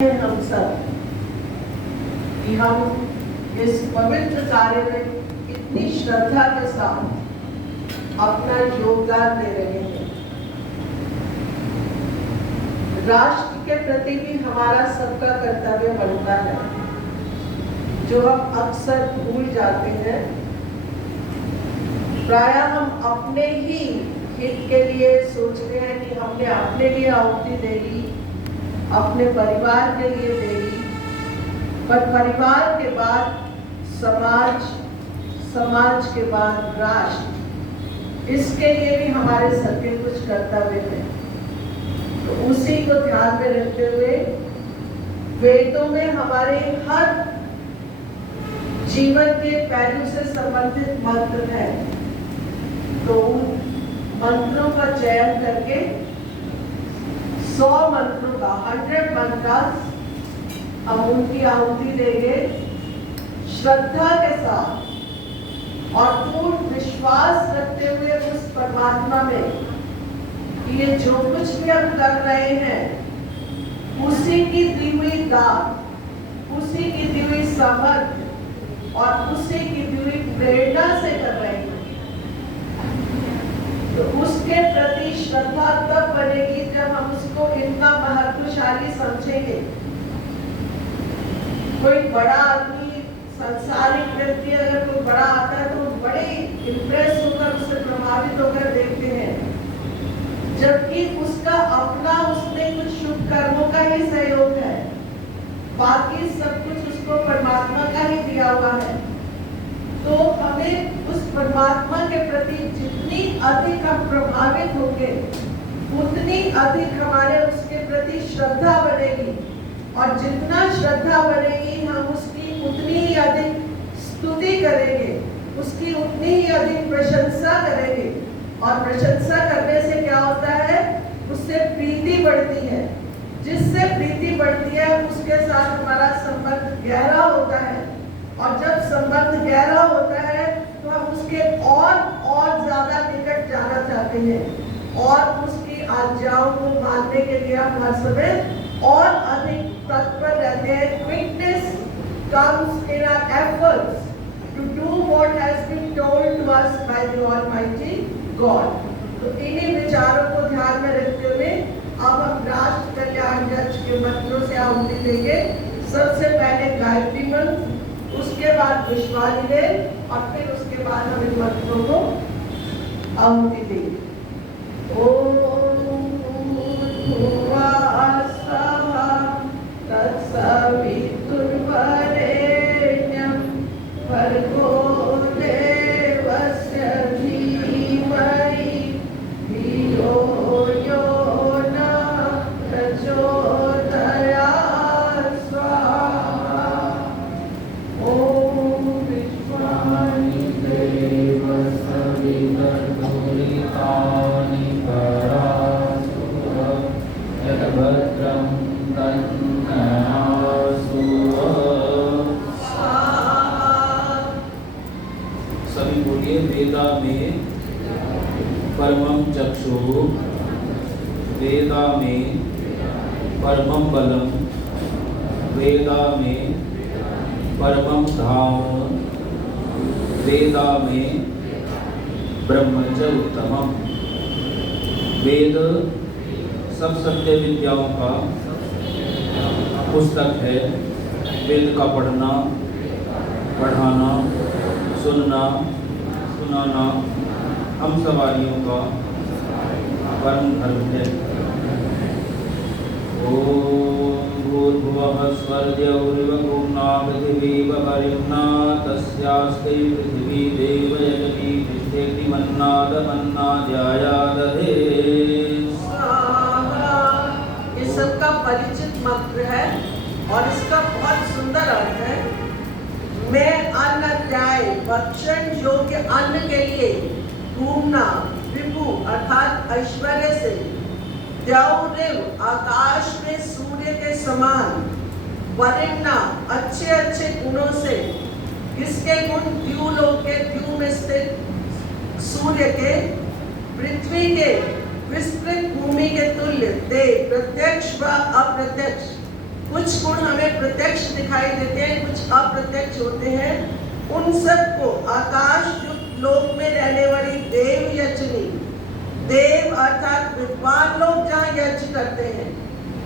हम सब कि हम इस पवित्र कार्य में इतनी श्रद्धा के साथ अपना योगदान दे रहे हैं। राष्ट्र के प्रति भी हमारा सबका कर्तव्य बनता है, जो हम अक्सर भूल जाते हैं। प्रायः हम अपने ही हित के लिए सोचते हैं कि हमने अपने लिए आहुति दे ली, अपने परिवार के लिए दे ली, पर परिवार के बाद समाज, समाज के बाद राष्ट्र, इसके लिए भी हमारे सबके कुछ कर्तव्य हैं। तो उसी को ध्यान में रखते हुए वेदों में हमारे हर जीवन के पहलू से संबंधित मंत्र हैं। तो उन मंत्रों का चयन करके 100 मंत्रों का 100 मंत्रास हम उनकी आहुति देंगे श्रद्धा के साथ और पूर्ण विश्वास रखते हुए उस परमात्मा में कि ये जो कुछ भी हम कर रहे हैं उसी की दी हुई दान, उसी की दी हुई सामर्थ और उसी की दी हुई प्रेरणा से कर रहे हैं। तो उसके प्रति श्रद्धा तब बनेगी जब हम उसको इतना महत्वशाली समझेंगे। कोई बड़ा आदमी, संसारिक व्यक्ति अगर कोई बड़ा आता है तो बड़े इंप्रेस होकर, उससे प्रभावित होकर देखते हैं, जबकि उसका अपना उसमें कुछ शुभ कर्मों का ही सहयोग है, बाकी सब कुछ उसको परमात्मा का ही दिया हुआ है। तो हमें उस परमात्मा के प्रति जितनी अधिक हम प्रभावित होंगे, उतनी अधिक हमारे उसके प्रति श्रद्धा बनेगी, और जितना श्रद्धा बनेगी हम उसकी उतनी ही अधिक स्तुति करेंगे, उसकी उतनी ही अधिक प्रशंसा करेंगे। और प्रशंसा करने से क्या होता है? उससे प्रीति बढ़ती है। जिससे प्रीति बढ़ती है उसके साथ हमारा संबंध गहरा होता है, और जब संबंध गहरा होता है तो हम उसके और ज्यादा निकट जाना चाहते हैं, और उसकी आज्ञाओं को मानने के लिए हम हर समय और अधिक तत्पर रहते हैं। Quickness comes in our efforts to do what has been told to us by the Almighty God. तो इन्हीं विचारों को ध्यान में रखते हुए अब हम राष्ट्र कल्याण यज्ञ के मंत्रों से आहुति देंगे। सबसे पहले गायत्री मंत्र, उसके बाद विश्वालिले, और फिर उसके बाद हम इन मंत्रों को आहुति देंगे। ओम वेदा में परमं चक्षु, वेदा में परमं बलम, वेदा में परमं धाम, वेदा में ब्रह्म च उत्तमम्। वेद सब सत्य विद्याओं का पुस्तक है। वेद का पढ़ना, पढ़ाना, सुनना, सुनाना हम सवारियों का परम धर्म है। ओम भूर्भुवः स्वर्गौरिवगुम्ना पृथिवी वरिम्ना तस्यास्ते पृथिवी देवयजति तिष्ठेति मन्नादमन्नाद्यायादधे। ये सबका परिचित मंत्र है और इसका बहुत सुंदर अर्थ है। मैं अन्न अध्याय भक्षण योग्य अन्न के लिए घूमना, विभु अर्थात ऐश्वर्य से, द्यौरिव आकाश में सूर्य के समान, वरिण्णा अच्छे अच्छे गुणों से, इसके गुण द्यूलोक के द्यू में स्थित सूर्य के, पृथ्वी के विस्तृत भूमि के तुल्य, दे प्रत्यक्ष व अप्रत्यक्ष, कुछ गुण हमें प्रत्यक्ष दिखाई देते हैं, कुछ अप्रत्यक्ष होते हैं। उन सबको आकाश युक्त लोक में रहने वाली देव यजनी, देव अर्थात विद्वान लोग जहाँ यज्ञ करते हैं,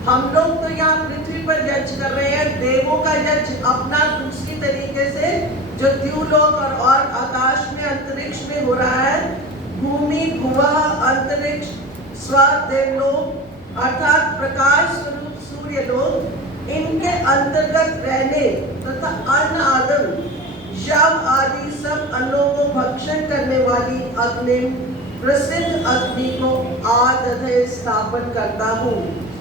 हम लोग तो यहाँ पृथ्वी पर यज्ञ कर रहे हैं। देवों का यज्ञ अपना दूसरी तरीके से जो द्युलोक और आकाश में अंतरिक्ष में हो रहा है, भूमि भुवः अंतरिक्ष स्वदेवलोक अर्थात प्रकाश स्वरूप सूर्य लोक, इनके अंतर्गत रहने तथा अन्न आदम शव आदि सब अन्नों को भक्षण करने वाली अग्नि, प्रसिद्ध अग्नि को आदधे स्थापन करता हूँ।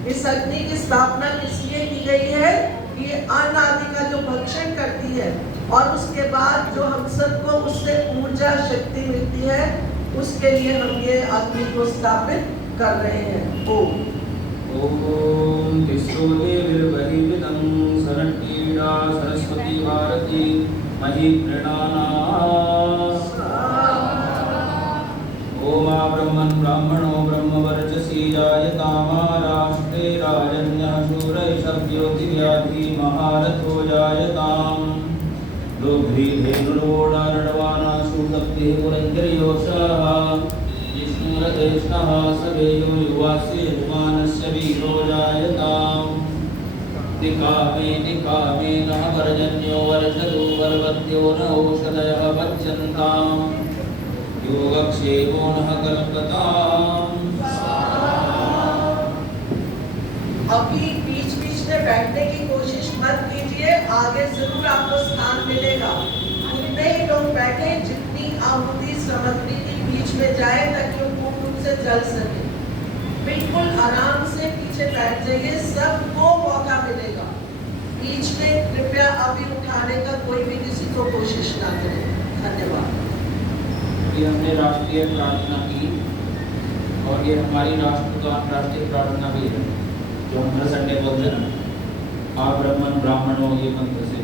इस अग्नि की स्थापना इसलिए की गई है कि ये अन्न आदि का जो भक्षण करती है और उसके बाद जो हम सबको उससे ऊर्जा शक्ति मिलती है, उसके लिए हम ये अग्नि को स्थापित कर रहे हैं। ओम तिस्रो देवीर्बहिर्विदं सरण्येडा सरस्वती भारती मही प्रणाना। ओम ब्रह्मन् ब्राह्मणो ब्रह्मवर्चसी जायतामा राष्ट्रे राजन्यः शूरैषभ्योतिव्याधि महारथो जायताम्। लोभ्रीधेनुर्वोडारणवाना सुशक्तिः पुरञ्जरयोषः विष्णुरदेष्णः सवेयो युवास्य यजमानस्य वीरो जायताम्। दिकामे नः वर्जन्यो वर्षतो वर्वत्यो न औषधयः पच्यन्ताम्। योगक्षेमो नः कल्पताम्। अभी बीच बीच में बैठने की कोशिश मत कीजिए, आगे जरूर आपको स्थान मिलेगा। उतने ही लोग बैठे जितनी आहुति सामग्री के बीच में जाए ताकि वो पूर्ण रूप से जल सके। बिल्कुल आराम से पीछे बैठ जाइए, सबको मौका मिलेगा। बीच में कृपया अभी उठाने का कोई भी किसी को कोशिश ना करे। धन्यवाद। ये हमने राष्ट्रीय प्रार्थना की और ये हमारी राष्ट्रीय प्रार्थना भी है जो हम हर संडे बोलते हैं, आप ब्राह्मण ब्राह्मणों ये मंत्र से।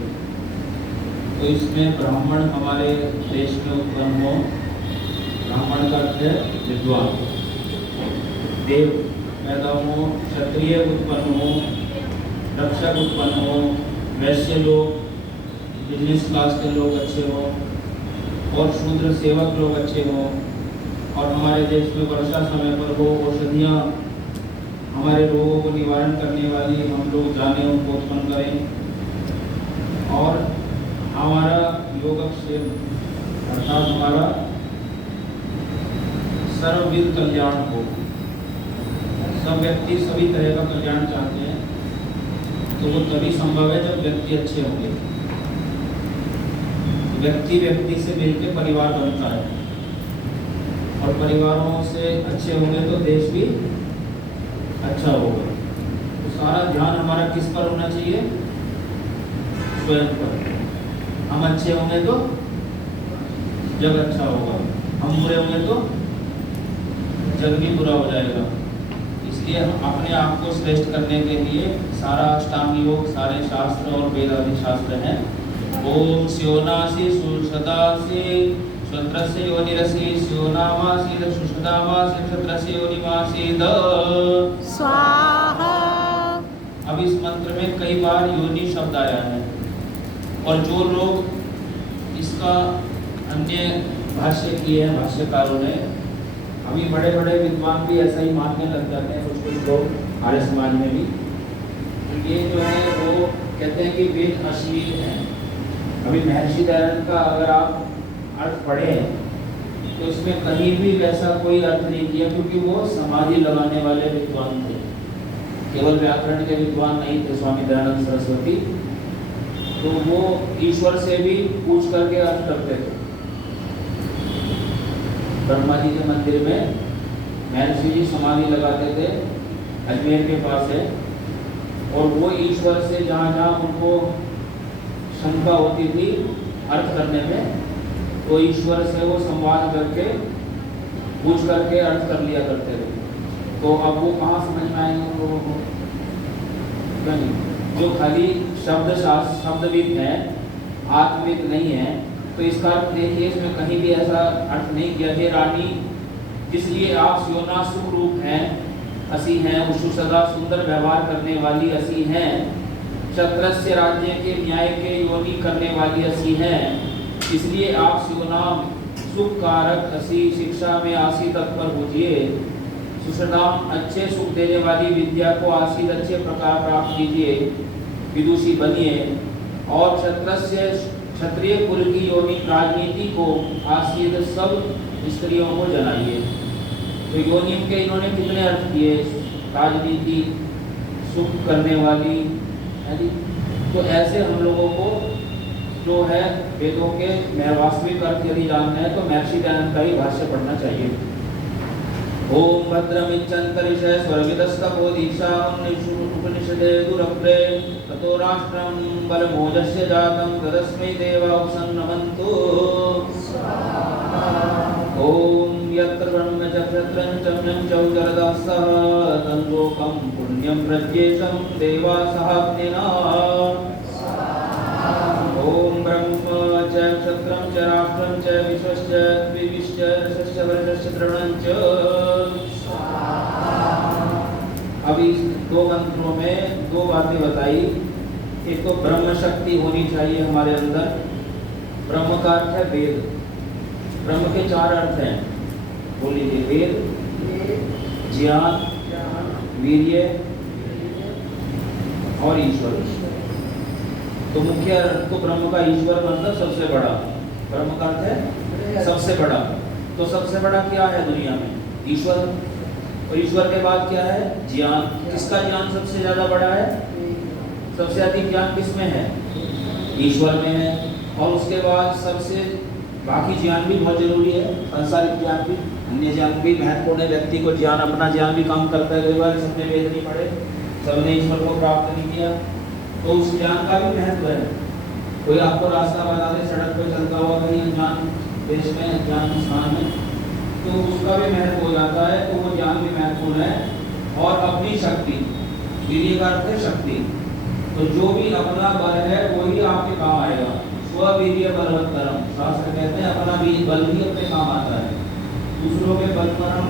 तो इसमें ब्राह्मण हमारे देश में उत्पन्न हो, ब्राह्मण का अर्थ है विद्वान, देव पैदा हो, क्षत्रिय उत्पन्न हो, रक्षक उत्पन्न हो, वैश्य लोग, बिजनेस क्लास के लोग अच्छे हो और शूद्र सेवक लोग अच्छे हों। और हमारे देश में वर्षा समय पर वो औषधियाँ हमारे रोगों को निवारण करने वाली हम लोग जाने उनको उत्पन्न करें। और हमारा योगक्षेम अर्थात हमारा सर्वविध कल्याण हो। सब व्यक्ति सभी तरह का कल्याण चाहते हैं, तो वो तभी संभव है जब व्यक्ति अच्छे होंगे। व्यक्ति व्यक्ति से मिलकर परिवार बनता है और परिवारों से अच्छे होंगे तो देश भी अच्छा होगा। तो सारा ध्यान हमारा किस पर होना चाहिए? स्वयं पर। हम अच्छे होंगे तो जग अच्छा होगा, हम बुरे होंगे तो जग भी बुरा हो जाएगा। इसलिए अपने आप को श्रेष्ठ करने के लिए सारा अष्टांग योग, सारे शास्त्र और वेद आदि शास्त्र हैं। ओम स्योनासी सुषदासी क्षत्रस्य योनिरसी स्योनामासी सुषदामासी क्षत्रस्य योनिमासी द स्वाहा। अब इस मंत्र में कई बार योनि शब्द आया है और जो लोग इसका अन्य भाष्य किए हैं भाष्यकारों ने, अभी बड़े बड़े विद्वान भी ऐसा ही मानने लग जाते हैं, कुछ कुछ लोग आर्य समाज में भी। ये जो है वो कहते हैं कि वेद अश्लील हैं। अभी महर्षि दयानंद का अगर आप अर्थ पढ़ें तो इसमें कहीं भी वैसा कोई अर्थ नहीं किया, क्योंकि वो समाधि लगाने वाले विद्वान थे, केवल व्याकरण के विद्वान नहीं थे स्वामी दयानंद सरस्वती। तो वो ईश्वर से भी पूछ करके अर्थ करते थे। ब्रह्मा जी के मंदिर में महर्षि जी समाधि लगाते थे, अजमेर के पास है, और वो ईश्वर से जहाँ जहाँ उनको शंका होती थी अर्थ करने में, तो ईश्वर से वो संवाद करके पूछ करके अर्थ कर लिया करते थे। तो अब वो कहाँ समझ में आएंगे उन लोगों को? नहीं, जो खाली शब्दविद हैं, आत्मविद नहीं है, तो इसका अर्थ देखिए, इसमें कहीं भी ऐसा अर्थ नहीं किया। हे रानी, जिसलिए आप स्योना सुख रूप हैं, असी हैं, उषु सदा सुंदर व्यवहार करने वाली असी हैं, क्षत्रस्य राज्य के न्याय के योनि करने वाली असी हैं, इसलिए आप शिवनाम सुख कारक असी शिक्षा में आसी तत्पर होजिए। सुषदाम अच्छे सुख देने वाली विद्या को आसीद अच्छे प्रकार प्राप्त कीजिए, विदुषी बनिए। और क्षत्रस्य क्षत्रिय कुल की योनि राजनीति को आसीद सब स्त्रियों को जनाइए। तो योनि के इन्होंने कितने अर्थ किए? राजनीति, सुख करने वाली है जी। तो ऐसे हम लोगों को जो है वेदों के वास्तविक अर्थ यदि जानना है तो महर्षि दयानंद का ही भाष्य पढ़ना चाहिए। ओम भद्रमिच्चन्तरिषे स्वर्गितस्तपो दीक्षा उपनिषदे दुरप्रे ततो राष्ट्रं बलमोजस्य जातं तदस्मै देवा उपसन्नमन्तु। ओम यत्र ब्रह्मचक्षत्रं चम्यं चौचरदासः तन्लोकं पुण्यं प्रज्येशं देवा सहाग्निना। ओम ब्रह्म च क्षत्रं च राष्ट्रं च विश्वश्च द्विविश्च रसश्च वर्षश्च द्रवणं च। अब इस दो मंत्रों में दो बातें बताई। एक तो ब्रह्म शक्ति होनी चाहिए हमारे अंदर। ब्रह्म का अर्थ है वेद। ब्रह्म के चार अर्थ हैं, बोल लीजिए। वेद, ज्ञान, वीर्य और ईश्वर। तो मुख्य अर्थ तो ब्रह्म का ईश्वर मतलब सबसे बड़ा। ब्रह्म का अर्थ है सबसे बड़ा। तो सबसे बड़ा क्या है दुनिया में? ईश्वर। और ईश्वर के बाद क्या है? ज्ञान। किसका ज्ञान सबसे ज्यादा बड़ा है? सबसे अधिक ज्ञान किसमें है? ईश्वर में है। और उसके बाद सबसे बाकी ज्ञान भी बहुत जरूरी है, सांसारिक ज्ञान भी, अन्य ज्ञान भी महत्वपूर्ण है। व्यक्ति को ज्ञान, अपना ज्ञान भी काम करता है। कई बार सबने वेद नहीं पढ़े, सबने ईश्वर को प्राप्त नहीं किया, तो उस ज्ञान का भी महत्व है। कोई आपको रास्ता बता दे, सड़क पर चलता हुआ कहीं अनजान देश में, अनजान स्थान में, तो उसका भी महत्व हो जाता है। तो वो ज्ञान भी महत्वपूर्ण है। और अपनी शक्ति, वीर्य का अर्थ है शक्ति। तो जो भी अपना बल है वही आपके काम आएगा। स्ववीर्य बलवत्तरम, शास्त्र कहते हैं अपना बल ही अपने काम आता है। दूसरों के बल पर हम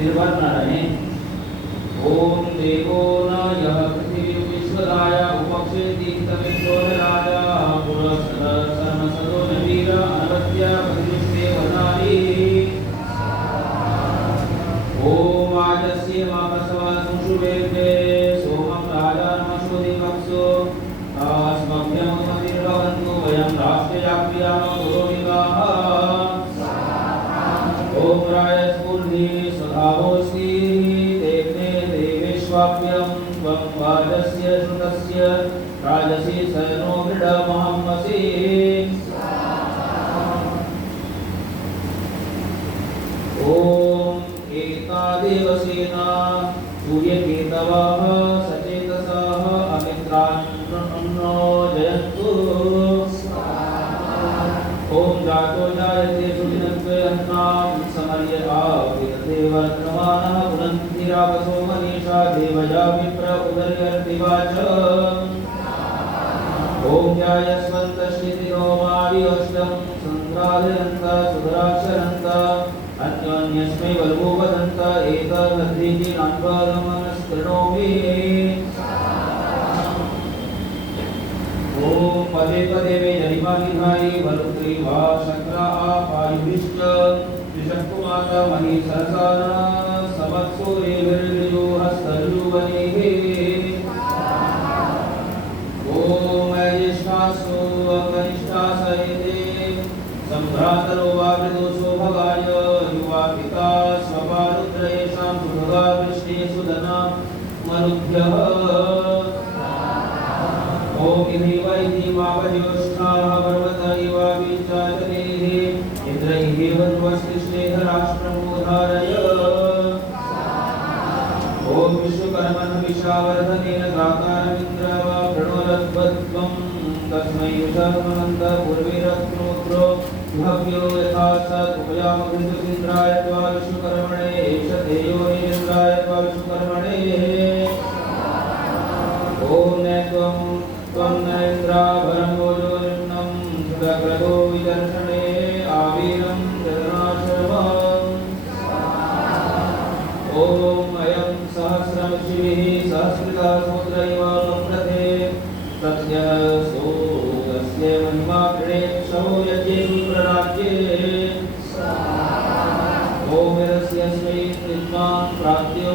निर्भर न रहें। ओम देवो न यः पृथ्वी विश्वदाया उपक्षेति तमिन्द्रो राजा पुरस्सर्वसदो नवीर अनवद्य प्रतिष्ठे वदारी। ओम आजस्य मापसवा संशुभेभ्ये सोमं राजानमश्वदिमक्षो अस्मभ्यमतिर्भवन्तु वयं राष्ट्रजाप्रियाः पुरोहिताः। ओम रायस्फूर्धि स्वधावोऽस्ति तेने देवेष्वाप्यं त्वं वाजस्य श्रुतस्य राजसि सनो मृडमहमसि। ओम एतादेवसेना सूर्यकेतवः सचेतसः अमित्रान्नो जयन्तु। ओम जातो जायते सुदिनत्वे अन्नां समर्य आविदते वर्तमानः पुनन्तिरावसो मनीषा देवजा विप्र उदर्यर्तिवाच। ओम जायस्वन्तश्चितिनो माविष्टं सन्द्राधयन्त सुधराक्षरन्त अन्योन्यस्मै वल्गो वदन्त एतदधीति नान्वरमनस्कृणोमि। ओम पदे पदे वे जनिमा विधाई वरुत्री वा शक्रा आपायुभिश्च त्रिशक्कुमाता मही सरसाना समत्सूरे विर्यो हस्तर्युवनेः। ओम ऐष्ठासो कनिष्ठा सहिते सम्भ्रातरो वा वृदोषो भगाय युवा पिता स्वपारुद्रयेषां सुभगा वृष्णे सुदना मरुभ्यः। ओम इति वैति मावज्योष्ठाः पर्वत इव विचाचनेः इन्द्रैः वन्वस्कृष्णेः राष्ट्रमोधारय। ओम विश्वकर्मन् विशावर्धनेन गाकारमिन्द्रव प्रणोरध्वत्वं तस्मै विशामनन्द पूर्विरत्नोत्रो भव्यो यथा सत् उपयामघृतुन्द्राय त्वा विश्वकर्मणे एष धेयो निन्द्राय त्वा विश्वकर्मणे। ओम न त्वं न इन्द्राभरमोजो निम्नं सुदग्रहो विदर्शने आवीरं जगन्नाशमम्। ओम अयं सहस्रं शिविः सहस्रितः समुद्र इव वक्रते प्रत्यः सोऽस्य महिमा प्रेक्षो यजेषु प्रराज्ये ओमिरस्य स्मै कृत्वा प्राप्त्यो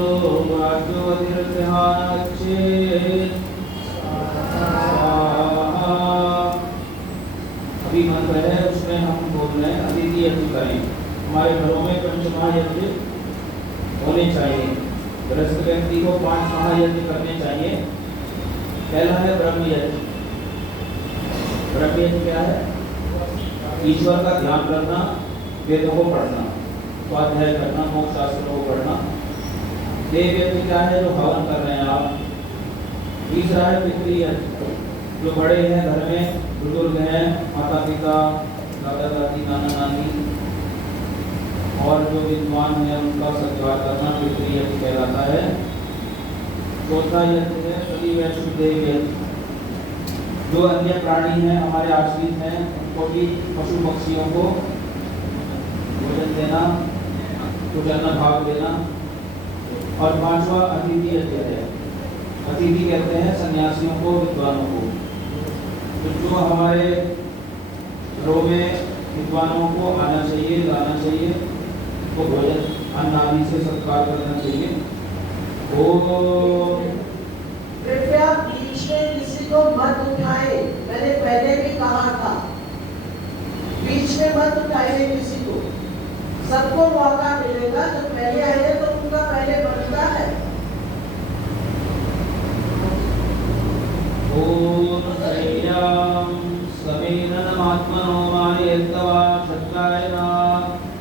भाग्यो अधिरथ्यहाच्ये अभी मंत्र है उसमें हम बोल रहे हैं अतिथि यज्ञ करें। हमारे घरों में पंचमहायज्ञ होने चाहिए। गृहस्थ व्यक्ति को 5 महायज्ञ करने चाहिए। पहला है ब्रह्म यज्ञ। ब्रह्म यज्ञ क्या है? ईश्वर का ध्यान करना, वेदों को पढ़ना, स्वाध्याय करना, मोक्ष शास्त्रों को पढ़ना। देव यज्ञ क्या है? जो हवन कर रहे हैं आप। तीसरा है पितृ यज्ञ। जो बड़े हैं घर में, बुजुर्ग हैं, माता पिता, दादा दादी, नाना नानी और जो विद्वान है उनका सत्कार करना पितृ यज्ञ कहलाता है। चौथा यज्ञ है सभी वैष्णुदेव यज्ञ। जो अन्य प्राणी हैं हमारे आश्रित हैं उनको भी, पशु पक्षियों को भोजन देना, कुछ अन्न भाग देना। और 5वां अतिथि यज्ञ है। अतिथि कहते हैं सन्यासियों को, विद्वानों को। तो जो हमारे घरों में विद्वानों को आना चाहिए, लाना चाहिए, तो भोजन अन्न आदि से सत्कार करना चाहिए। कृपया बीच में किसी को मत उठाए। मैंने पहले भी कहा था, बीच में मत उठाइए किसी को। सबको मौका मिलेगा। जो पहले आए तो उनका पहले बनता है। ओम शय्यां समेननमात्मनो मायेत्तवा शत्रायना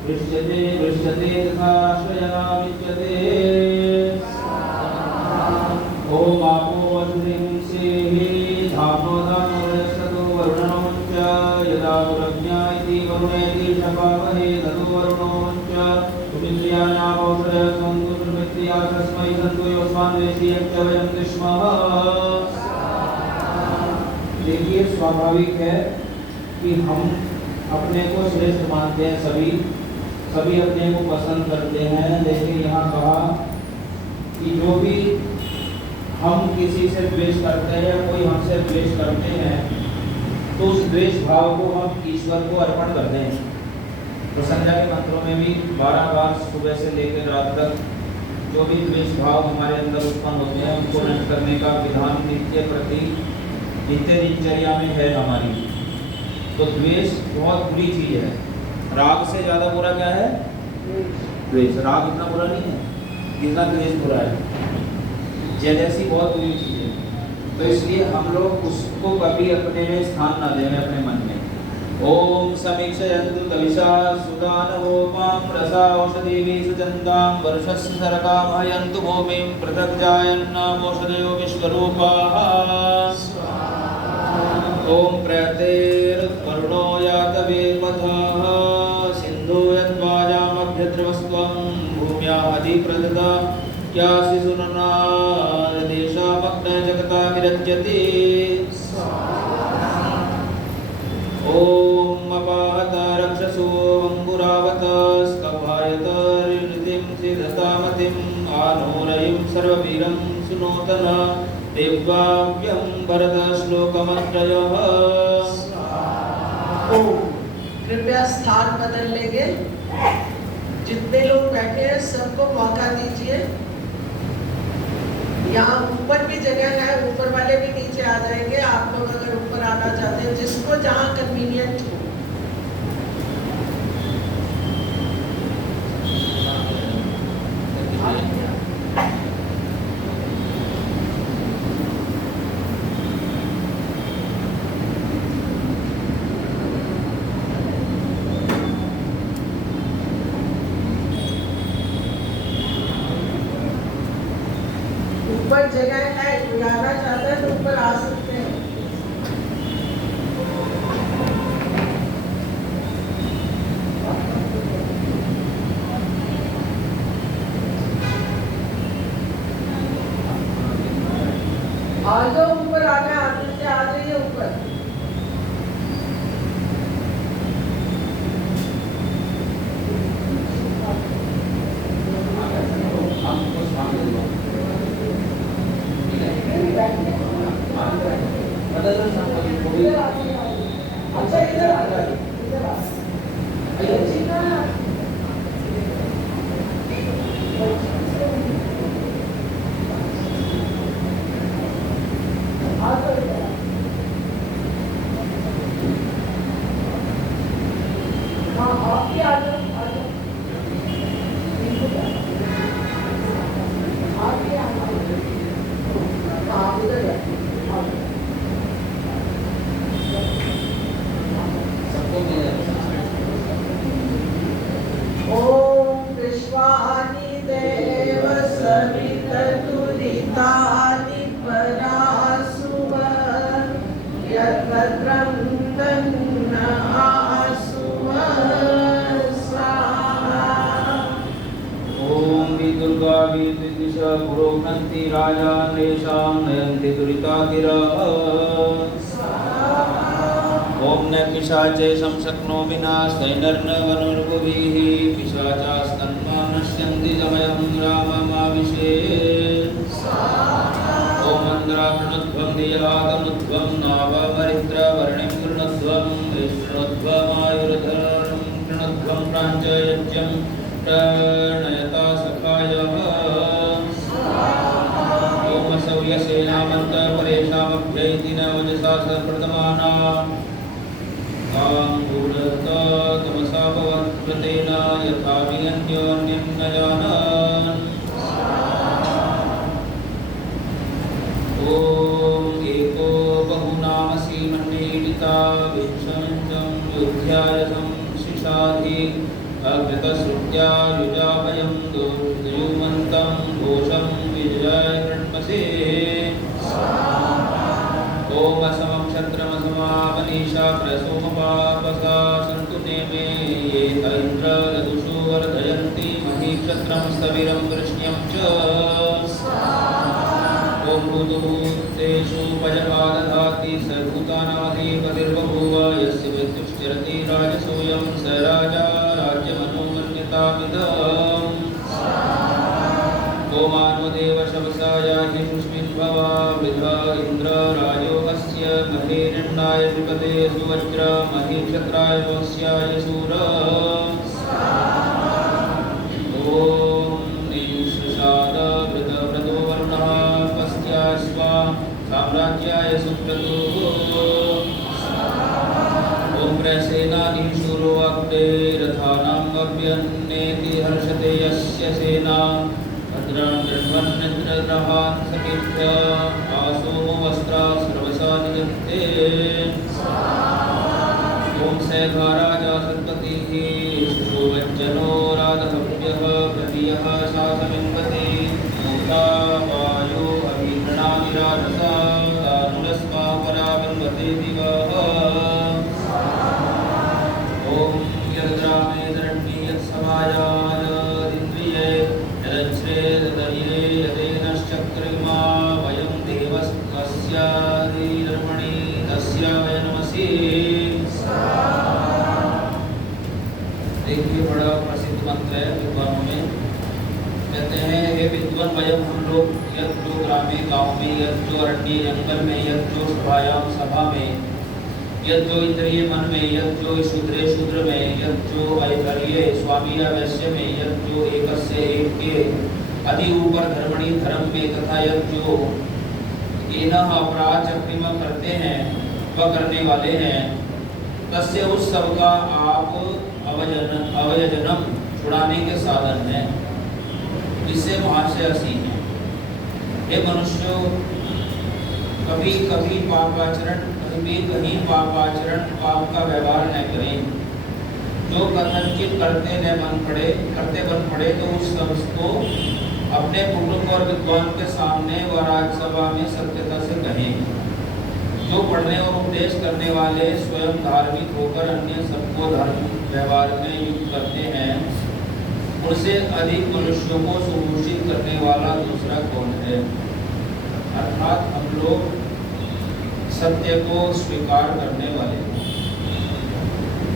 दृश्यते दृश्यते तथा श्रयना विच्यते। ओम आपो वसुरिंसेहि धामो धामोरसतो वरुणोञ्च यदा पुरज्ञा इति वरुणेति शपावहे ततो वरुणोञ्च तुमिन्द्रियाणामौषधयः सन्तु सुमित्रिया तस्मै सन्तु योऽस्मान्वेषीयश्च वयं तिष्मः। देखिए स्वाभाविक है कि हम अपने को श्रेष्ठ मानते हैं। सभी अपने को पसंद करते हैं। लेकिन यहाँ कहा कि जो भी हम किसी से द्वेष करते हैं या कोई हमसे द्वेष करते हैं तो उस द्वेष भाव को हम ईश्वर को अर्पण करते हैं। तो संध्या के मंत्रों में भी 12 बार सुबह से लेकर रात तक जो भी द्वेष भाव हमारे अंदर उत्पन्न होते हैं उनको नष्ट करने का विधान नित्य दिनचर्या में है हमारी। तो द्वेष बहुत बुरी चीज है। राग से ज्यादा बुरा क्या है? द्वेष। राग इतना बुरा नहीं है जितना द्वेष बुरा है। जेलसी बहुत बुरी चीज है। तो इसलिए हम लोग उसको कभी अपने में स्थान ना दें अपने मन में। ओम समीक्षयन्तु कविशा सुदानवोपां रसा औषधीभिः सुचन्दां वर्षस्य सरकामहयन्तु भूमिं पृथक् जायन्नामोषधयो विश्वरूपाः। ओम प्रयतेर्वरुणो यातवेपथः सिन्धु यद्वाजामभ्यद्रवस्त्वं भूम्याधिप्रददा यासि सुननादेशामग्न जगता विरज्यते। ओम अपाहत रक्षसो अंगुरावत स्तभायत ऋतिं सिद्धतामतिं आनोरयिं सर्ववीरं सुनोतन देवाव्यं भरत श्लोकमत्रयः। कृपया स्थान बदल लेंगे। जितने लोग बैठे हैं सबको मौका दीजिए। यहाँ ऊपर भी जगह है, ऊपर वाले भी नीचे आ जाएंगे। आप लोग अगर ऊपर आना चाहते हैं, जिसको जहाँ कन्वीनियंट हो। ऊपर जगह है, कोई आना चाहता है तो ऊपर आ सकते हैं। आ जाओ ऊपर, आना आते से आ जाइए ऊपर। अच्छा इधर आ जाइए, इधर आ जी का हाँ आपके आ जाओ आपके आप उधर ओम विश्वानि देव सवितुरितानि परासुव यद्भद्रं तन्न आसुव स्वाहा। ओम दुर्गा विदिशा पुरोहन्ति राजान् येषां नयन्ति दुरितातिरः। ओम न पिशाचे शक्नोमि नास्तैर्न वनुर्भुभिः पिशाचास्तन्मा नश्यन्ति समयं राममाविशे। ओम मन्द्रावृणध्वं धियागमुध्वं नावमरिद्रवर्णिं कृणध्वं वैष्णध्वमायुर्धरणं कृणध्वं प्राञ्चयज्ञं प्रणयता सखायः। ओम सौर्यसेनामन्तपरेषामभ्यैति न वजसा प्रथमाना तमसा भवत्प्रतेन यथा विन्योन्यं न जानन्। ॐ एको बहुनामसि मन्येडिता विंशमिन्दं युध्यायसं शिशाधि अकृतश्रुत्या युजापयं दुर्युमन्तं घोषं विजयाय कृण्मसे। ओम समक्षत्रमसमामनीषा प्रसोमपापसा सन्तु ते मे ये इन्द्र यदुषु वर्धयन्ति महीक्षत्रं स्थविरं वृष्ण्यं च। ओम भूतभूतेषु पयपादधाति सर्वभूतानाधिपतिर्बभूव यस्य विद्युश्चरति राजसूयं स राजा राज्यमनुमन्यतामिदम्। ओमान्वदेव शवसा याहि पुष्मिन् भवा वृथा इन्द्र राजोहस्य महेरण्डाय विपदे सुवज्र महीक्षत्राय वस्याय शूर। ओम निःश्रसाद वृतव्रतो वर्णः पस्त्याश्वा साम्राज्याय सुक्रतुः। ओम प्रसेनानि शूरो अग्ने रथानां अभ्यन्नेति हर्षते यस्य सेना भद्रान् सकीर्ष्य आसोमो वस्त्रा सर्वसा निजन्ते। ओम सैघा राजा सत्पतिः सुवज्जनो राधभव्यः प्रतीयः शासमिन्वते मूता वायो अभिगृणानि राजसा दानुरस्मा पराबिन्वते दिवः। ओम यद्रामे धरण्ये यत्समायादिन्द्रिये यदच्छ्रेदये यदेनश्चक्रिमा वयं देवस्यादिर्मणि तस्य वय नमसि। देखिए बड़ा प्रसिद्ध मंत्र है विद्वानों में। कहते हैं हे विद्वान वयम हम लोग यद जो ग्रामे गाँव में यद जो अरण्य जंगल में यद जो सभायाम सभा में यद जो इंद्रिय मन में यद जो शूद्रे शूद्र में यद जो वैधर्य स्वामी या वैश्य में यद जो एकस्य एक के अति ऊपर धर्मणि धर्म में तथा यद जो इनह अपराध चक्रिम करते हैं वह करने वाले हैं तस्य उस सब का आप अवयजनम छुड़ाने के साधन हैं। इससे महाशय असी हैं। हे मनुष्यों कभी कभी पापाचरण कहीं पापाचरण पाप का व्यवहार न करें। जो कथनचित करते बन पड़े तो उस शब्द को अपने कुटुंब और विद्वान के सामने व राज्यसभा में सत्यता से कहें। जो पढ़ने और उपदेश करने वाले स्वयं धार्मिक होकर अन्य सबको धर्म व्यवहार में युक्त करते हैं उनसे अधिक मनुष्यों को सुभूषित करने वाला दूसरा कौन है। अर्थात हम लोग सत्य को स्वीकार करने वाले।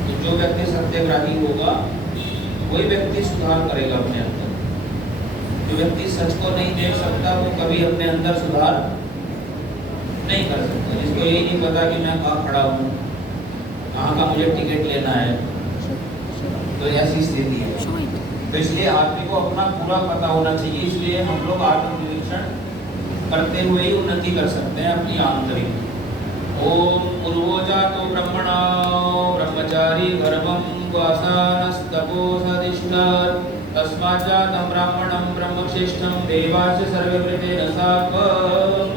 तो जो व्यक्ति सत्यग्राही होगा वही व्यक्ति सुधार करेगा अपने अंदर। जो व्यक्ति सच को नहीं देख सकता वो कभी अपने अंदर सुधार नहीं कर सकता, जिसको यही नहीं पता कि मैं कहाँ खड़ा हूँ, कहाँ का मुझे टिकट लेना है, तो ऐसी स्थिति है। तो इसलिए आदमी को अपना पूरा पता होना चाहिए। इसलिए हम लोग आत्मनिरीक्षण करते हुए ही उन्नति कर सकते हैं अपनी आंतरिक। ओम पूर्वोजातो ब्रह्मणा ब्रह्मचारी गर्भं वासानस्तपोसदिष्टार तस्माज्जातं ब्राह्मणं ब्रह्मश्रेष्ठं देवाश्च सर्ववृतेन साकम्।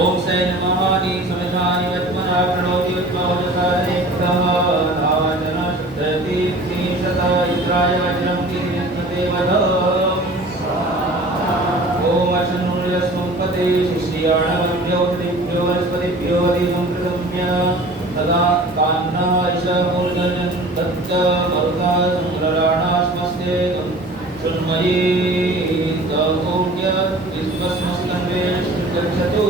ओम सैन्यमहानि समिधानि वज्मना प्रणोति उत्मावजसारे प्रभाधाजना शुद्धतीर्थि शता इन्द्राय वज्रं कीर्तिते वधम्। ओम अशनुर्यस्मुपते शिष्याणमभ्यो दिभ्यो वनस्पतिभ्यो अधिसंकृतम्य तदा तान्ना ईशमूर्धनं तच्च मरुता संग्रराणाश्मस्ते शृण्मये तौज्ञ विश्वस्मस्तन्वे गच्छतु।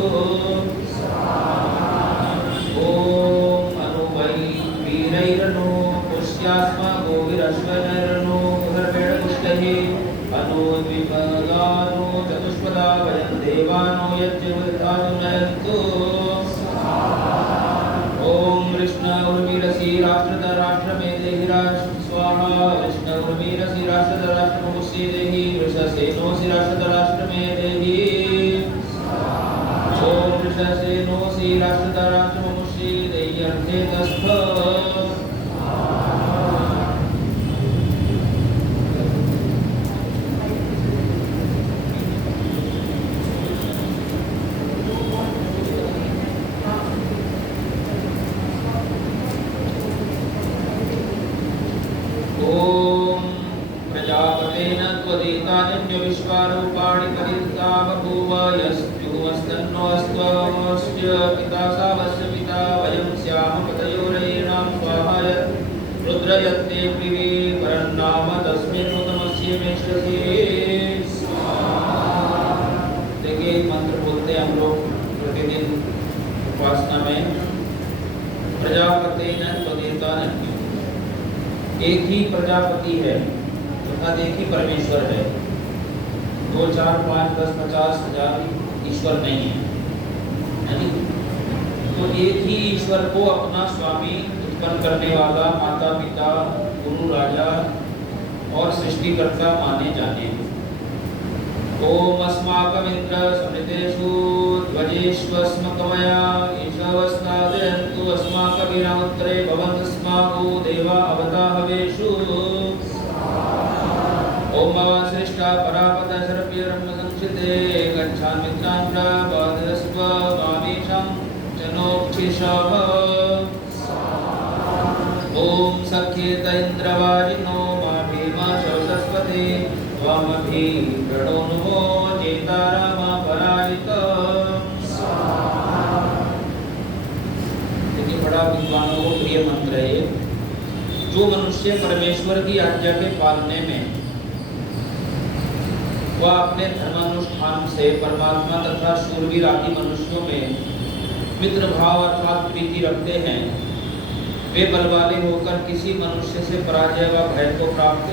ओम अनुवै वीरैरनु पुष्यास्म गोविरश्वनरनु पुनर्वेणपुष्टहि अनुद्विपदानु चतुष्पदा वयं देवानो यज्ञवृतानु नयन्तु। ओम कृष्ण उर्मिरसि राष्ट्रद राष्ट्रमेदेहि स्वाहा कृष्ण उर्मिरसि राष्ट्रद राष्ट्रमुषि देहि वृषसेनोसि राष्ट्रद राष्ट्रमेदेहि ओम वृषसेनोसि राष्ट्रद राष्ट्रमुषि देहि अर्थे तस्थ। ओम प्रजापतेन त्वदितान्य विश्वारूपाणि परिता बभूव यस्युस्तन्नो अस्त्वमस्य पिता सावस्य पिता वयं स्याम पतयोरेणां स्वाहाय रुद्रयत्ते प्रिवे परन्नाम तस्मिन् उत्तमस्य मेषसे। देखिए मंत्र बोलते हैं हम लोग प्रतिदिन उपासना में। प्रजापतेन त्वदितान्य, एक ही प्रजापति है अर्थात एक ही परमेश्वर है, 2 4 5 10 50 हजार ईश्वर नहीं है, नहीं। तो एक ही ईश्वर को अपना स्वामी उत्पन्न करने वाला माता पिता गुरु राजा और सृष्टिकर्ता माने जाने। ओम अस्माकमिन्द्र समृतेषु ध्वजेष्वस्मकमया ईशवस्तादयन्तु अस्माकमिरामुत्तरे भवन्तस्माको देवा अवताहवेषु। ओम श्रेष्ठा परापद शरभ्य ब्रह्म संचिते गच्छामित्रान्ता बाधरस्व मामेषां चनोक्षिषः। ओम सख्येत इन्द्रवाजिनो मा भीमा सरस्वती त्वमभि प्रणो जेताराम पराजित। देखिए बड़ा विद्वानों को प्रिय मंत्र है। जो मनुष्य परमेश्वर की आज्ञा के पालने में वह अपने धर्मानुष्ठान से परमात्मा तथा शूरवीर आदि मनुष्यों में मित्र भाव अर्थात प्रीति रखते हैं, वे बलवाले होकर किसी मनुष्य से पराजय व भय को प्राप्त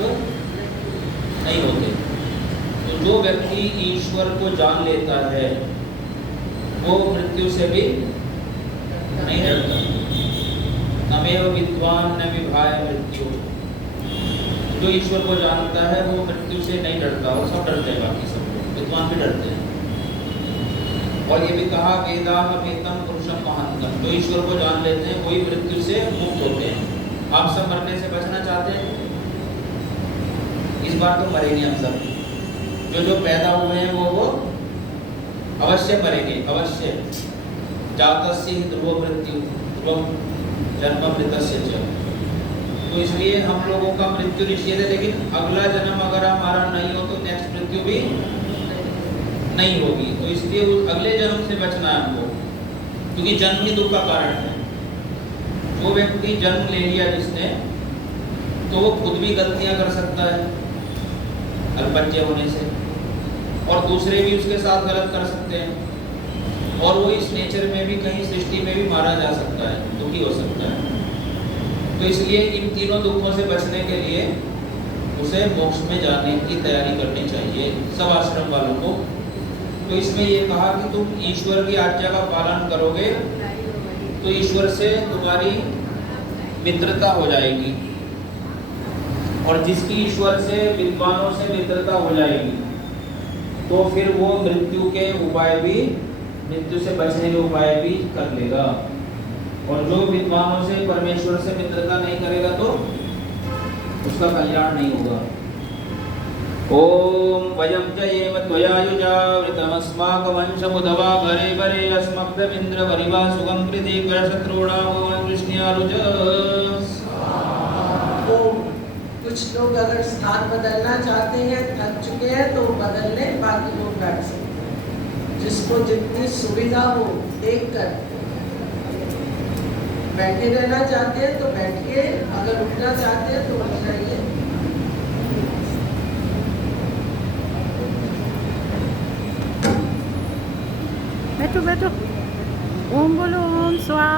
नहीं होते। तो जो व्यक्ति ईश्वर को जान लेता है वो मृत्यु से भी नहीं डरता। नमेव विद्वान न विभाय मृत्यु। जो ईश्वर को जानता है वो मृत्यु से नहीं डरता, और सब डरते हैं, बाकी सब लोग विद्वान भी डरते हैं। और ये भी कहा वेदाह वेतम पुरुषम महांतम, जो ईश्वर को जान लेते हैं वही मृत्यु से मुक्त होते हैं। आप सब मरने से बचना चाहते हैं? इस बार तो मरेंगे हम सब। जो पैदा हुए हैं वो अवश्य मरेंगे, अवश्य। जातस्य ही ध्रुव मृत्यु ध्रुव जन्म मृतस्य च। तो इसलिए हम लोगों का मृत्यु निश्चित है, लेकिन अगला जन्म अगर हमारा नहीं हो तो नेक्स्ट मृत्यु भी नहीं होगी। तो इसलिए उस अगले जन्म से बचना है हमको, क्योंकि जन्म ही दुख का कारण है। जो व्यक्ति जन्म ले लिया जिसने, तो वो खुद भी गलतियां कर सकता है अल्पज्ञ होने से, और दूसरे भी उसके साथ गलत कर सकते हैं, और वो इस नेचर में भी कहीं सृष्टि में भी मारा जा सकता है, दुखी हो सकता है। तो इसलिए इन तीनों दुखों से बचने के लिए उसे मोक्ष में जाने की तैयारी करनी चाहिए सब आश्रम वालों को। तो इसमें ये कहा कि तुम ईश्वर की आज्ञा का पालन करोगे तो ईश्वर से तुम्हारी मित्रता हो जाएगी, और जिसकी ईश्वर से विद्वानों से मित्रता हो जाएगी तो फिर वो मृत्यु के उपाय भी, मृत्यु से बचने के उपाय भी कर लेगा। और जो विद्वानों से परमेश्वर से मित्रता नहीं करेगा तो उसका कल्याण नहीं होगा। ओम वयम जयेम त्वयायुजा वृतमस्माकवंशमुदवा भरे भरे अस्मभ्यमिन्द्र परिवा सुगम कृति शत्रुणा भवन कृष्ण्यारुज। कुछ लोग अगर स्थान बदलना चाहते हैं, थक चुके हैं तो बदल लें, बाकी लोग बैठ सकते हैं। जिसको जितनी सुविधा हो देखकर, बैठे रहना चाहते हैं तो बैठिए, अगर उठना चाहते हैं तो उठ जाइए। बैठो बैठो। ओम बोलो ओम स्वाहा।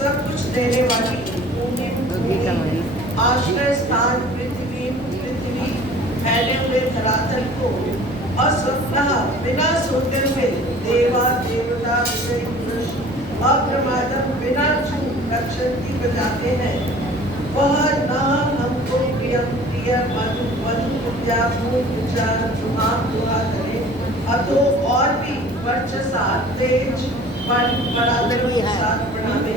सब कुछ देने वाली आश्रय स्थान पृथ्वी फैले हुए धरातल को अस्वप्नः बिना सोते हुए देवा देवता अप्रमादम बिना रक्षती बजाते हैं। वह न हमको प्रियम प्रिय मधु मधु पूजा पूजा दुहा करे, अतो और भी वर्चसा तेज बढ़ावे।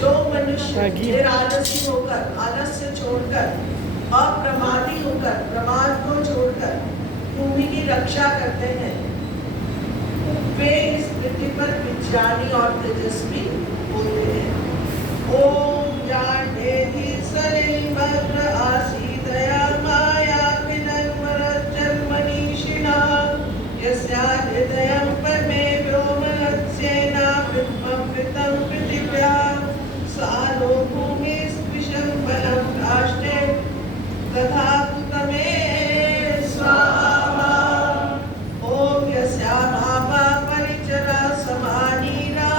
जो मनुष्य निरालसी होकर, आलस्य छोड़कर, अप्रमादी होकर, प्रमाद को छोड़कर भूमि की रक्षा करते हैं, वे इस पृथ्वी पर विज्ञानी और तेजस्वी होते हैं। ओम जानेति सरिभद्र आसीदया माया विनम्रजन्मनीषिणा यस्या हृदयं परमे व्योमनस्येना विद्मं पृथिव्या सानो भूमिस्पृशं बलं राष्ट्रे तथा तमे स्वाहा। ओम यस्या भावा परिचरा समानीरा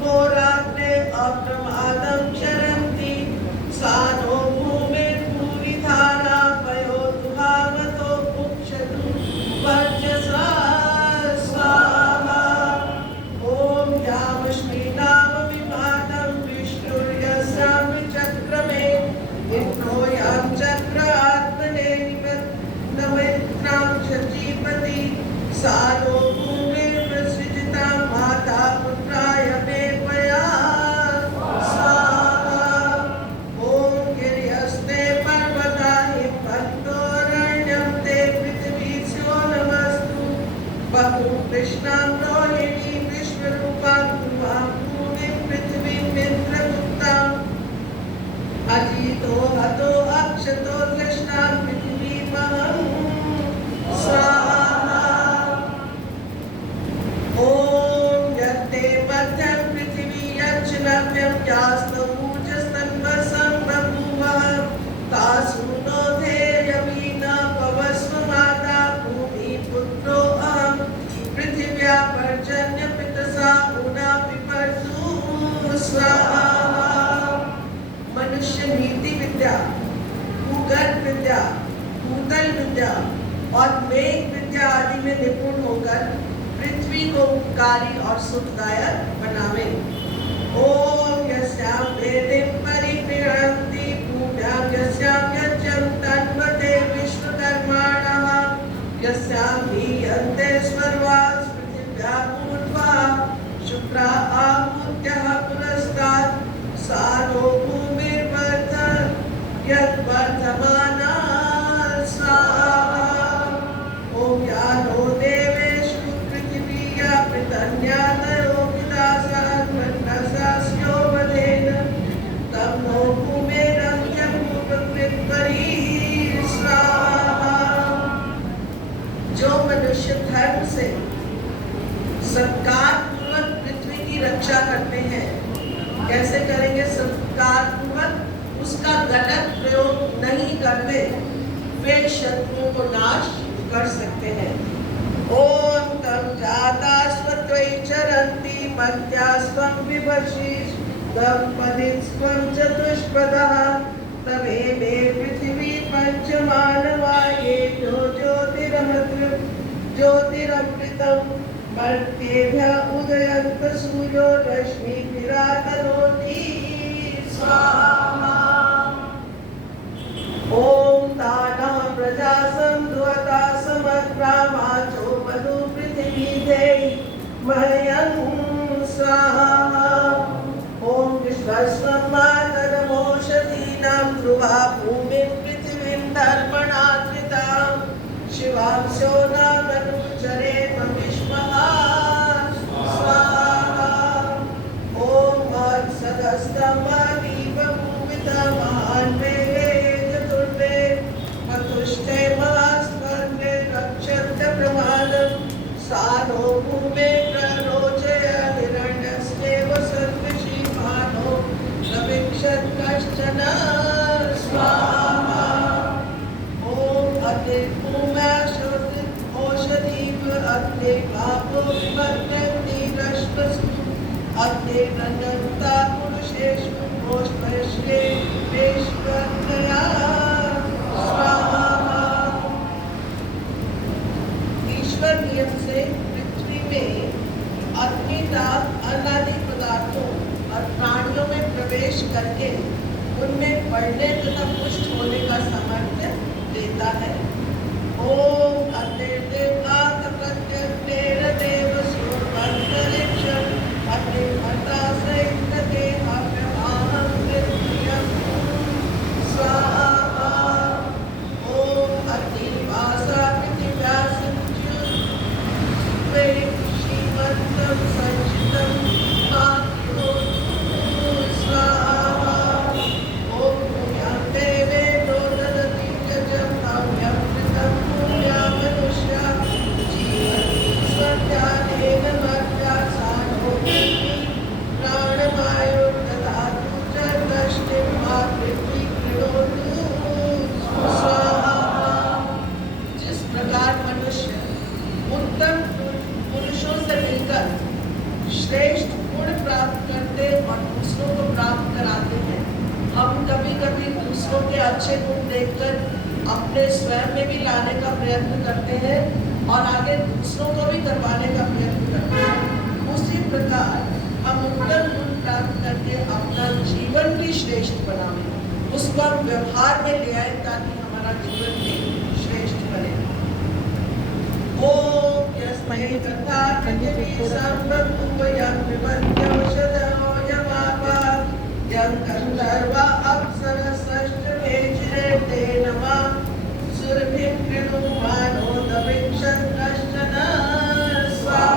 घोराग्ने अप्रमादं चरन्ति सानो भूमिर्भूरिधारा पयो दुहावतो मुक्षतु वर्चसा स्वाहा। ओम यामश्मी नाम विभातं विष्णुर्यस्यां चक्रमे विष्णो यां चक्र कृष्णां रोहिणी विश्वरूपां भुवां भूमिं पृथिवीं मित्रगुप्ताम् अजितो हतो अक्षतो कृष्णां पृथिवीमहं स्वाहा। ॐ यत्ते मध्यं पृथिवी यच्चनव्यं यास्तु ऊर्जस्तन्वसं बभूवः तासु नो धेयवीना पवस्व माता भूमिपुत्रो अहं पृथिव्या पर्जन्य पितसा उना पिबर्तु स्वाहा। मनुष्य नीति विद्या, भूगर्भ विद्या, भूतल विद्या और मेघ विद्या आदि में निपुण होकर पृथ्वी को उपकारी और सुखदायक बनावे। ओम यस्यां वेदिं परिपीडन्ति भूम्यां यस्यां यज्ञं तन्वते विश्वकर्माणः यस्यां हीयन्ते स्वर्वास् पृथिव्या ऊर्ध्वा शुक्रा आहूत्यः पुरस्तात् सा नो भूमिर्वर्धन् यद्वर्धमाना स्वाहा। ॐ या नो देवेषु पृथिवीया पृतन्यादयो विदासान्वन्नसास्यो वदेन तं नो भूमिरन्त्यभूतकृत्परी स्वाहा। जो मनुष्य धर्म से सत्कार पूर्वक पृथ्वी की रक्षा करते हैं, कैसे करेंगे? सत्कार पूर्वक उसका गलत प्रयोग नहीं करते, वे शत्रुओं को नाश कर सकते हैं। ओम तम जाता स्वत्वै चरन्ति मत्यास्त्वं विभक्षिष दंपतिस्त्वं चतुष्पदः तवे मे पृथिवी पंचमानवा ये ज्योतिरमृतम् मर्त्येभ्यः उदयन्त सूर्यो रश्मिभिरातनोति स्वाहा। ॐ तानः प्रजा संध्वता समग्रामाचो मधु पृथिवी देहि मह्यं स्वाहा। ॐ विश्वस्वं मातरमोषधीनां ध्रुवा भूमिं पृथिवीं दर्पणात्रिताम् शिवांशो नामनुचरेम विश्वः स्वाहा। ॐ मत्सदस्तमवीव भूमितमान्वेगे चतुर्वे मधुष्टे मास्पर्धे रक्षन्त प्रमादं सा नो भूमे प्ररोचय हिरण्यस्येव सर्वशीमानो रविक्षत् कश्चन स्वाहा। ॐ अग्ने औषधीव अग्ने पापो विवर्तन्ति रश्मसु अग्ने नन्दन्ता पुरुषेषु ओष्मश्वे वेश्वर्तया स्वाहा। ईश्वर नियम से पृथ्वी में अग्निदाह अनादि पदार्थों और प्राणियों में प्रवेश करके उनमें बढ़ने तथा पुष्ट होने का सामर्थ्य देता है। ओम अग्निर्देवात प्रत्यग्नेर देवसो अंतरिक्षं अग्निर्भर्ता संहिते हव्यमाहं पृथिव्यं स्वाहा। ओम अग्निवासा पृथिव्या संज्युत्वे श्रीमन्तं संचितं मातृ स्वाहा। ओम भूयां देवे ददति यजं हव्यं मनुष्या जीवति स्वज्ञानेन मर्त्या सानो प्राणवायु ददातु च दष्टिं मा पृथ्वी कृणोतु स्वाहा। जिस प्रकार मनुष्य उत्तम पुरुषों से मिलकर श्रेष्ठ गुण प्राप्त करते और दूसरों को प्राप्त कराते हैं, हम कभी कभी दूसरों के अच्छे गुण देखकर अपने स्वयं में भी लाने का प्रयत्न करते हैं और आगे दूसरों को भी करवाने का प्रयत्न करते हैं। उसी प्रकार हम उत्तम गुण प्राप्त करके अपना जीवन भी श्रेष्ठ बनाएं, उसको हम व्यवहार में ले आए ताकि हमारा जीवन भी श्रेष्ठ बने। ओम यस्मै तथा पृथिवी संबद्धुवयं विवद्यौषधो यमापा यं गन्धर्वा अप्सरसष्टमे चिरे ते नमः सुरभिं कृणुमानो दविक्षन् कश्चन स्वाहा।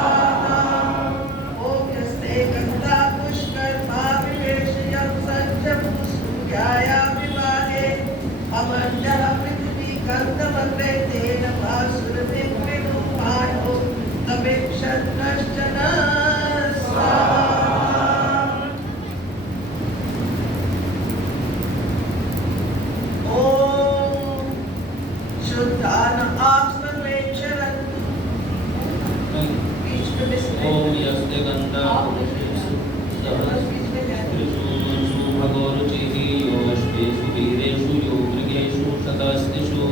अन्तः पृथिवी गन्धमन्वेतेन भासुरते प्रेणुमाणो अपेक्षत् कश्चन स्वाहा। ओम शुद्धान आप सर्वेक्षरन्तु। बीच में बिस्मिल्लाह। ओम यस्य गन्धा पुरुषेषु सहस्रेषु भगोरुचिः योऽश्वेषु वीरेषु यो मृगेषु शतस्तिषु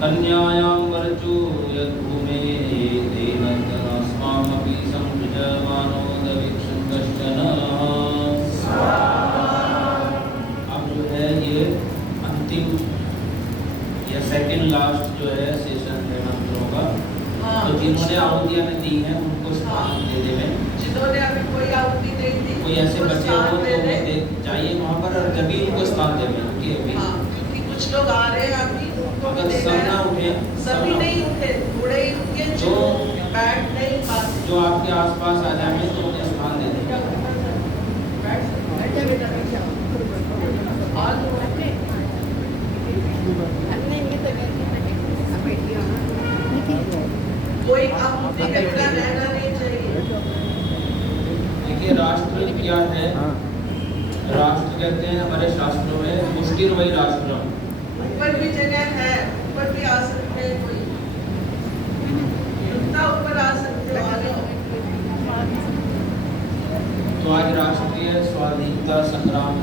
कन्यायां वरचु यद्भूमेः तेन तस्मामपि संसृजमानो दवीक्षन् कश्चन। अब जो है ये अंतिम या सेकंड लास्ट जो है सेशन है मंत्रों का। तो जिन्होंने आहुतियां दी हैं उनको स्थान दे देवे। जिन्होंने अभी कोई आहुति नहीं दी, कोई ऐसे उनको बच्चे स्थान हो दे तो दे। जाइए वहाँ पर और जब भी उनको स्थान देवे कि अभी हाँ, क्योंकि कुछ लोग आ रहे हैं अभी, उनको अगर देना सब है। ना उठे सभी ना- नहीं उठे, थोड़े ही उठे जो बैठ नहीं पाते। जो आपके आसपास आ जाएंगे तो उन्हें स्थान दे देंगे। और कोई आहुति के बिना रहना नहीं चाहिए। देखिए राष्ट्र क्या है? राष्ट्र कहते हैं हमारे शास्त्रों में मुष्टिर वही राष्ट्र। ऊपर भी जगह है, ऊपर भी आ सकते हैं कोई, जितना ऊपर आ सकते हो आ जाओ। तो आज राष्ट्रीय स्वाधीनता संग्राम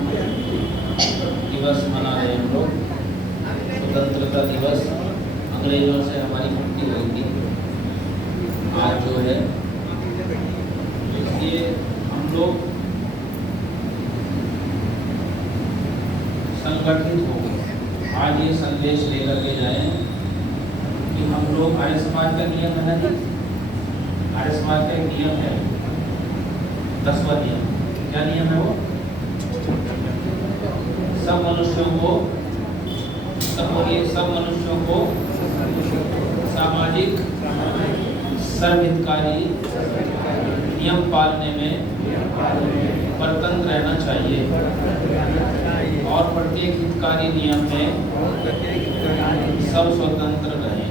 दिवस मना रहे हैं हम लोग। स्वतंत्रता दिवस, अंग्रेजों से हमारी मुक्ति हुई थी आज जो है, इसलिए हम लोग संगठित हो आज ये संदेश लेकर के जाएं कि हम लोग आर्य समाज का नियम है ना जी, आर्य समाज का एक नियम है 10वां नियम। क्या नियम है वो? सब मनुष्यों को सामाजिक सर्वहितकारी नियम पालने में परतंत्र रहना चाहिए और प्रत्येक हितकारी नियम में सब स्वतंत्र रहें।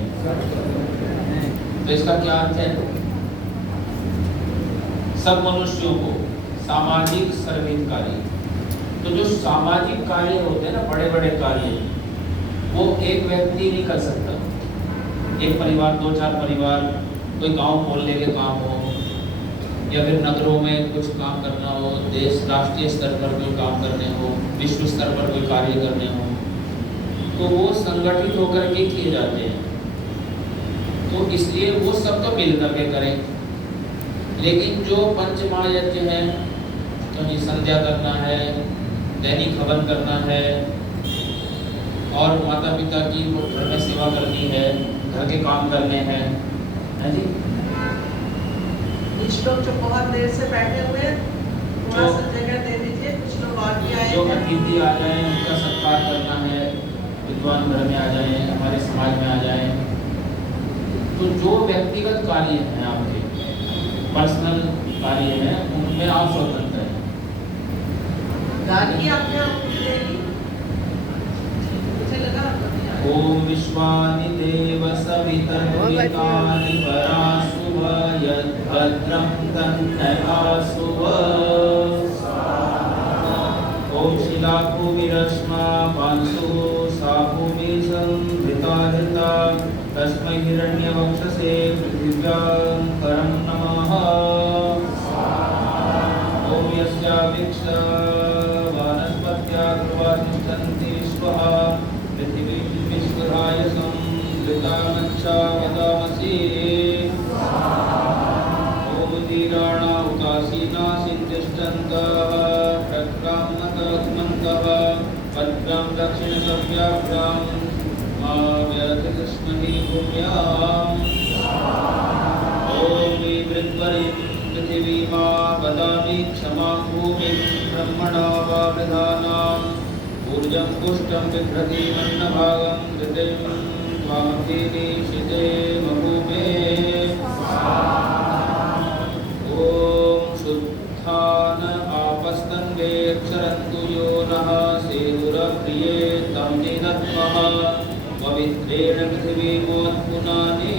तो इसका क्या अर्थ है? सब मनुष्यों को सामाजिक सर्वहितकारी। तो जो सामाजिक कार्य होते हैं ना, बड़े बड़े कार्य, वो एक व्यक्ति नहीं कर सकता। एक परिवार, 2-4 परिवार, कोई गांव खोलने के काम हो या फिर नगरों में कुछ काम करना हो, देश राष्ट्रीय स्तर पर कोई काम करने हो, विश्व स्तर पर कोई कार्य करने हो, तो वो संगठित होकर के किए जाते हैं। तो इसलिए वो सब तो मिल करके करें। लेकिन जो पंचमहायज्ञ है, तो ये संध्या करना है, दैनिक हवन करना है और माता पिता की घर में सेवा करनी है, घर के काम करने हैं, है जी। कुछ लोग जो बहुत देर से बैठे हुए हैं, थोड़ा सा जगह दे दीजिए। कुछ लोग और भी आए जो हैं। अतिथि आ जाए उनका सत्कार करना है, विद्वान घर में आ जाए, हमारे समाज में आ जाए। तो जो व्यक्तिगत कार्य हैं आपके, पर्सनल कार्य हैं, उनमें आप स्वतंत्र हैं। गाली आपने आपको देगी, मुझे लगा आपको नहीं आएगी। ओम विश्वानि देव सवितर्वितानि परासुव यद्भद्रं तन्नयासुव। ओम शिला भूमिरश्मा पांसु सा भूमि संहृता धृता तस्मै हिरण्यवक्षसे पृथिव्यां परं नमः। ओम यस्या विक्ष वानस्पत्या ध्रुवा तिष्ठन्ति विश्वः पृथिवी विश्वराय संवृता मच्छा वदामसि। ओम धीराणा उकासीना सिन्तिष्ठन्तः प्रक्रामतग्मन्तः पद्भ्यां दक्षिणसव्याभ्यां मा व्यथितस्महि भूम्याम्। ओम वृद्वरिं पृथिवीमा वदामि क्षमां भूमिं ब्रह्मणा वा वृधानाम्। ऊर्जं पुष्टं बिभ्रति मन्नभागं घृतिं त्वामपीति शिते मभूमे। ओम शुद्धान आपस्तन्वे क्षरन्तु यो नः सेदुरप्रिये तं निदत्मः। पवित्रेण पृथिवीमोत्पुनानि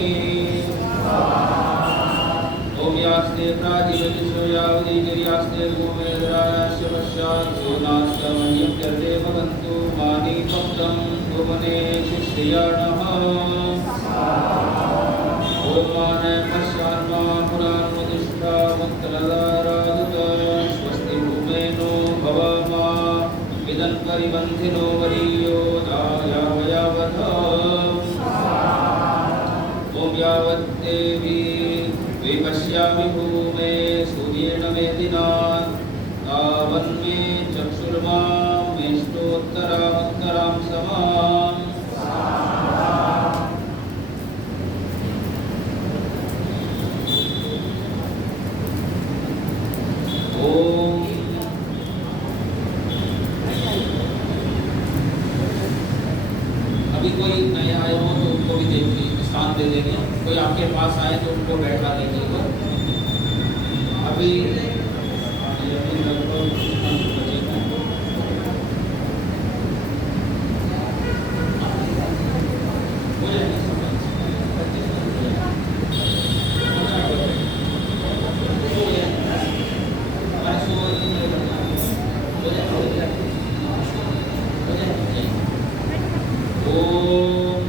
ओम यास्ते प्रातिपति सोयावदीजर्यास्ते गोमेन्द्रायस्य पश्चात् सोनास्तमय्यप्यर्थे भवन्तु मानि भक्तं भुवने शिष्या नमः ओम माने पश्चान्मा पुराणमुदिष्टा मुक्तलदाराधुत स्वस्ति भूमेनो भवमा इदं परिबन्धिनो वरीयो यावयावथ ओम यावद्देवी विपश्यामि भूमे सूर्येण वेदिना तावन्मे चक्षुर्मां मेष्टोत्तरामुत्तरां समाम् ओम अभी कोई नए आए हो तो उनको भी देखिए, स्थान दे देंगे। कोई आपके पास आए तो उनको बैठा दीजिएगा। अभी लगभग हो जाएंगे ओम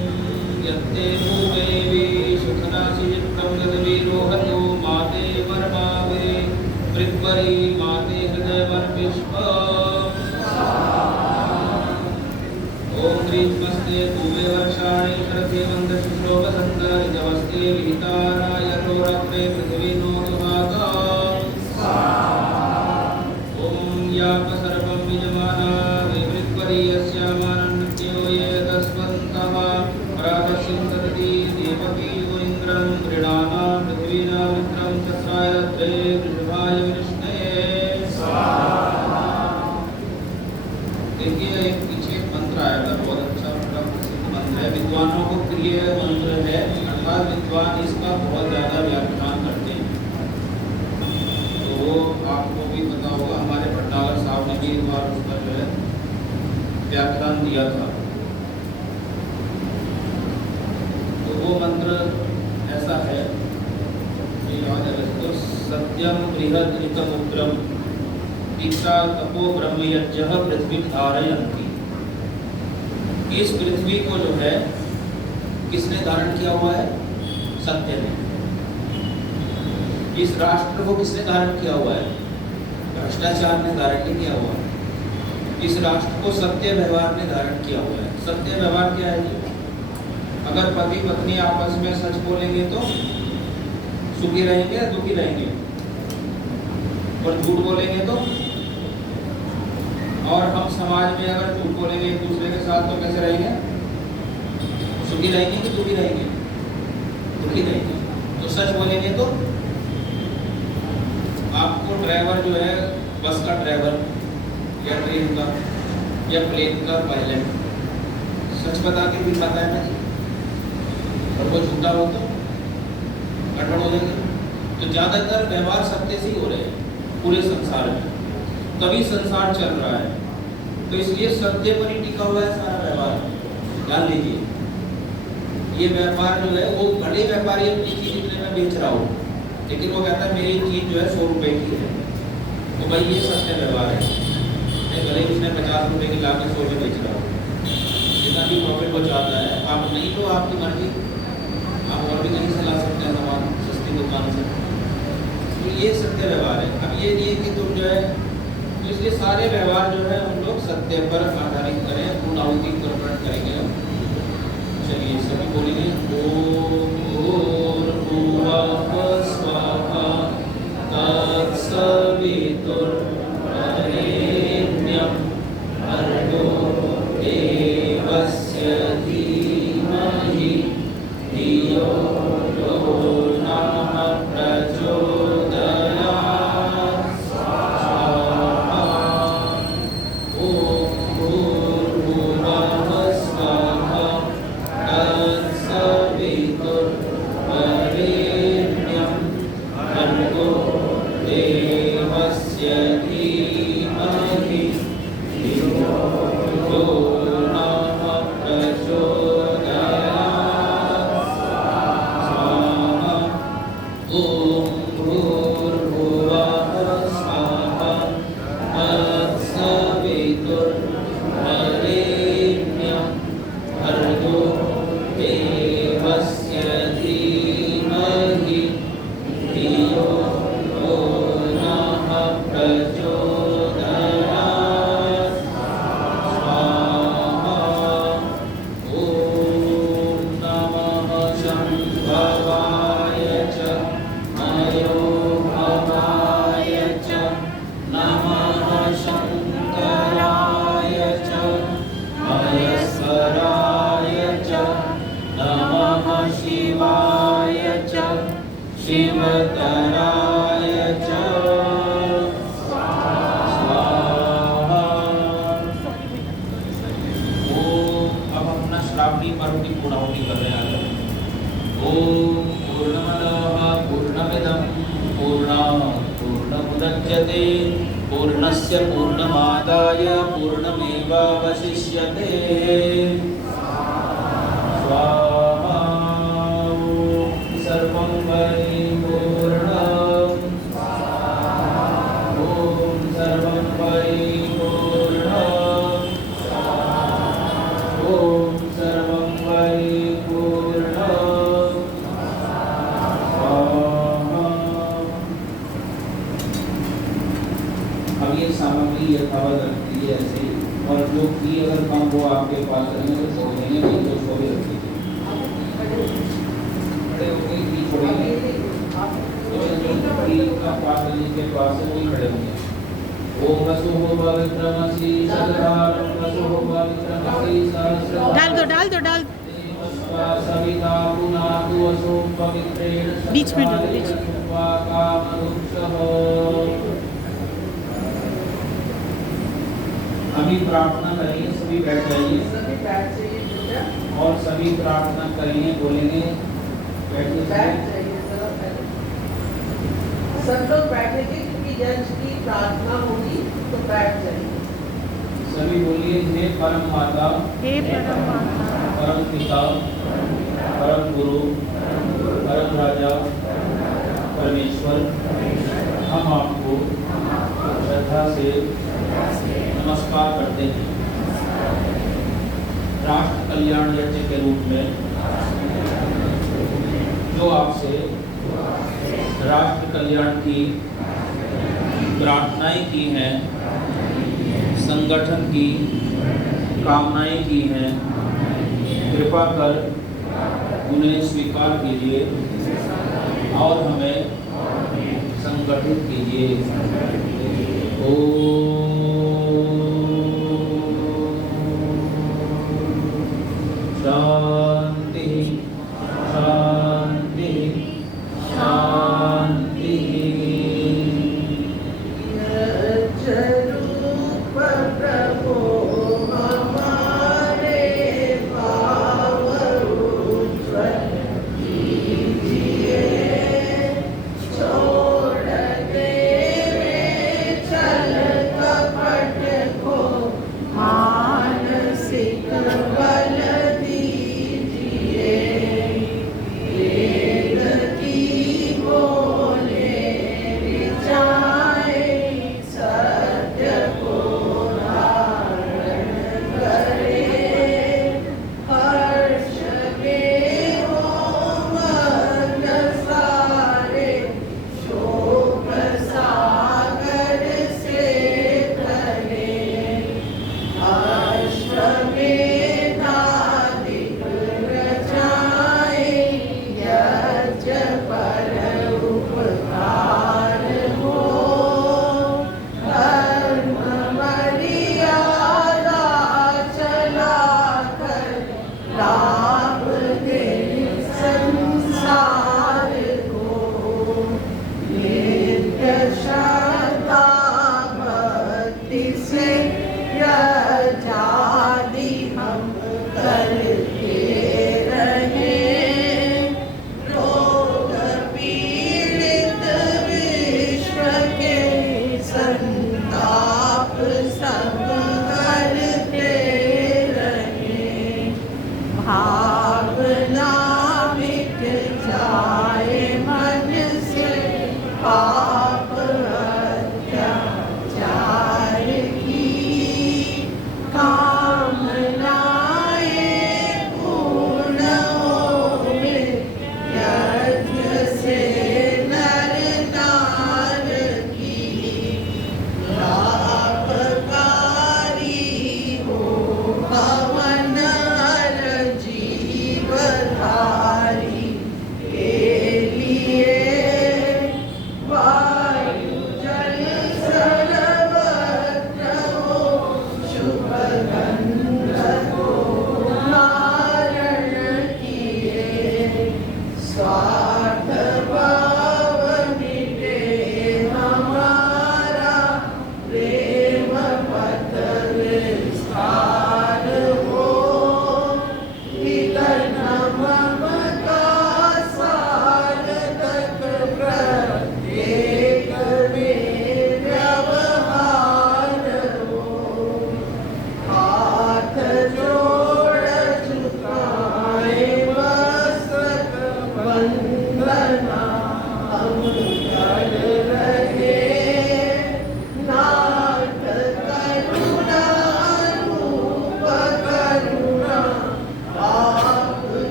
यत्ते भूमेवि सुखनासि चित्तं यद्वीरोहतो माते वर्मावे पृक्वरी माते हृदयवर्पिष्पम् ओम ग्रीष्मस्ते भूमे वर्षाणि शरते मन्दशिशो वसन्त ऋतवस्ते विहितारा यतोरग्रे पृथिवी नो दुहाताम् ओम याप सर्वं विजमाना विपृक्वरी यस्यामानं नृत्यो ये तस्वन्तः राधस्यन्तति देवकी गोइन्द्रं मृणाना पृथिवीना मित्रं तत्राय त्रे वृषभाय विष्णे देखिए एक पीछे एक मंत्र आया था, बहुत अच्छा बड़ा प्रसिद्ध मंत्र है, विद्वानों को प्रिय मंत्र है, अर्थात विद्वान इसका बहुत ज़्यादा व्याख्यान करते हैं। तो वो आपको भी पता होगा, हमारे भट्टागर साहब ने भी एक बार उसका जो है व्याख्यान दिया था। तो वो मंत्र ऐसा है कि याद है तो सत्यम बृहद ऋतमुग्रम दीक्षा तपो ब्रह्म यज्ञः पृथ्वी धारयन्ति। इस पृथ्वी को जो है किसने धारण किया हुआ है? सत्य ने। इस राष्ट्र को किसने धारण किया हुआ है? भ्रष्टाचार ने धारण नहीं किया हुआ है। इस राष्ट्र को सत्य व्यवहार ने धारण किया हुआ है। सत्य व्यवहार क्या है जी? अगर पति पत्नी आपस में सच बोलेंगे तो सुखी रहेंगे या दुखी रहेंगे, और झूठ बोलेंगे तो, और हम समाज में अगर झूठ बोलेंगे एक दूसरे के साथ तो कैसे रहेंगे? सुखी रहेंगे कि दुखी रहेंगे? दुखी रहेंगे। तो सच बोलेंगे तो आपको ड्राइवर जो है, बस का ड्राइवर या ट्रेन का या प्लेन का पायलट सच बता के भी पाता है ना जी, और वो झूठा हो तो गड़बड़ हो जाएगी। तो ज़्यादातर व्यवहार सत्य से ही हो रहे हैं पूरे संसार में, तभी संसार चल रहा है। तो इसलिए सत्य पर ही टिका हुआ है सारा व्यवहार। ध्यान लीजिए, ये व्यापार जो है वो बड़े व्यापारी अपनी चीज इतने में बेच रहा हो, लेकिन वो कहता है मेरी चीज जो है 100 रुपए की है, तो भाई ये सत्य व्यवहार है। भले ही उसने 50 रुपए की ला के 100 में बेच रहा हो, जितना भी प्रॉफिट वो चाहता है। आप नहीं तो आपकी मर्जी, आप और भी कहीं से ला सकते हैं सामान सस्ती दुकान से। तो ये सत्य व्यवहार है। अब ये नहीं है कि तुम जो है, तो इसलिए सारे व्यवहार जो है हम लोग सत्य पर आधारित करें, पूर्ण आहुति अर्पण करेंगे। चलिए सभी बोलेंगे ओम भूर्भुवः स्वाहा तत्सवितुर्वरेण्यं भर्गो देवस्य धीमहि धियो यो नः प्रचोदयात् स्वाहा। ओम भूर्भुवः स्वाहा तत्सवितुर्वरेण्यं भर्गो देवस्य शिवतराय च स्वाहा। ओम, अब हम अपना श्रावणी पर्व की पूर्णाहुति कर रहे हैं। ओम पूर्णमदः पूर्णमिदं पूर्णात् पूर्णमुदच्यते पूर्णस्य पूर्णमादाय पूर्णमेवावशिष्यते। स्वाहा। सर्वं वै पूर्णम्। ओम सर्वं वै पूर्णम्। ओम सर्वं वै पूर्णम्। स्वाहा। अब ये सामग्री यथावत रखती है ऐसे, और जो की अगर कम वो आपके पास रहेंगे तो छोड़ देंगे, नहीं तो उसको भी रखिए। खड़े होंगे की छोड़ेंगे तो की का पास के पास से वही खड़े होंगे। ओम वसु हो पवित्रमसि सदारं वसु हो पवित्रमसि सहस्रं डाल दो सविता पुनातु वसु पवित्रेण बीच में डालो, बीच में। कामरुक्षः। अभी प्रार्थना करेंगे, सभी बैठ जाइए सभी बैठ जाइए बेटा, और सभी प्रार्थना करेंगे, बोलेंगे बैठिए बैठ जाइए जरा पहले। सब लोग बैठेंगे क्योंकि यज्ञ की प्रार्थना होगी, तो बैठ जाइए। सभी बोलिए हे परम माता, हे परम माता, परम पिता, परम गुरु, परम राजा परमेश्वर, हम आपको श्रद्धा से नमस्कार करते हैं। राष्ट्र कल्याण यज्ञ के रूप में जो आपसे राष्ट्र कल्याण की प्रार्थनाएं की हैं, संगठन की कामनाएं की हैं, कृपा कर उन्हें स्वीकार कीजिए और हमें संगठित कीजिए। शांति शांति शांति। यज्ञरूप प्रभो हमारे भाव उज्ज्वल कीजिए, छोड़ देवे छल कपट को, मानसिक बल दीजिए। वेद की बोले विचारे, सत्य को धारण करे, हर्ष में हो मन सारे, शोक सागर से करे, अश्वमेधादिक रचाए, यज्ञ पर उपकार हो, धर्म मर्यादा चला कर, लाभ दे संसार को। नित्य श्रद्धा भक्ति से यज्ञादि हम करते रहें, रोग पीड़ित विश्व के संताप सब हरते रहें। भावना मिट जाए मन से, पाप अत्याचार की कामनाएं पूर्ण होवे, यज्ञ से नर नार की लाभकारी हो, भवन हर जीव धारी।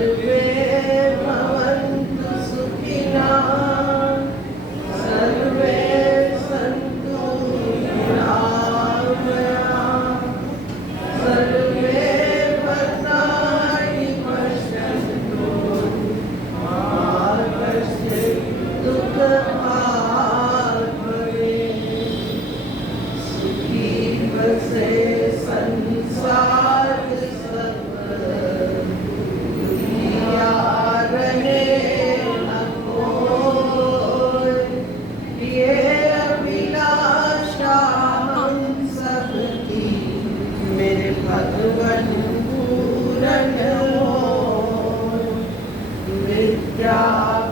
सर्वे भवन्तु सुखिनः सर्वे सन्तु निरामयाः सर्वे भद्राणि पश्यन्तु मा कश्चित् दुःखभाग् भवेत् सुखी बसे संसार सब दुनिया रहे न कोई ये अभिलाषा हम सबकी मेरे भगवन पूरन हो विद्या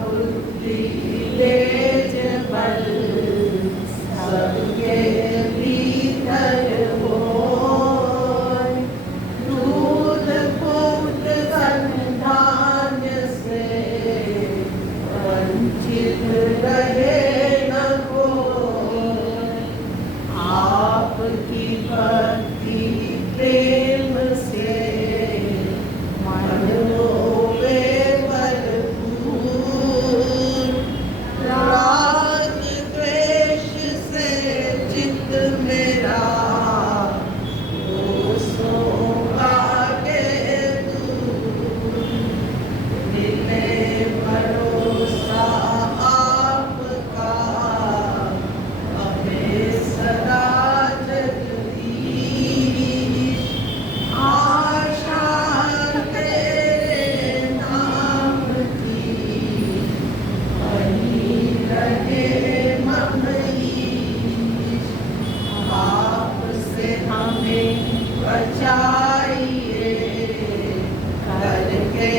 बुद्धि तेज बल सबके भीतर हो दूध पूत धन्धान्य से वंचित रहे न कोई आपकी भक्ति प्रेम से मन होवे भरपूर राग द्वेष से चित्त मेरा दोषों भागे दूर मिले भरोसा आपका हमें सदा जगदीश आशा तेरे नाम की बनी रहे मन ईश आपसे हमें बचाइए करके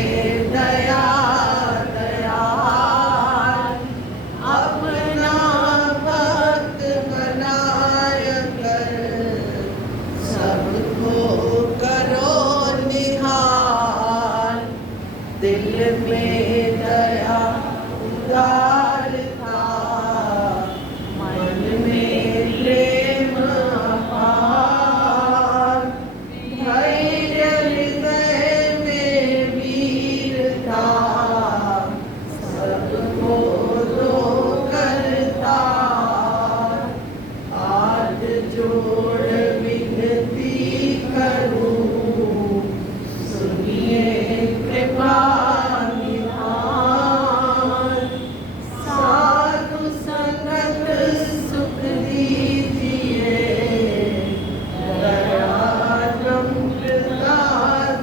दया दयाल अपना भक्त बनाय कर सबको करो निहाल दिल में दया उदारता मन में प्रेम अपार धैर्य हृदय में वीरता सबको दो करता हाथ जोड़ विनती करूं सुनिए कृपा निधान साधु संगत सुख दीजिए दया नम्रता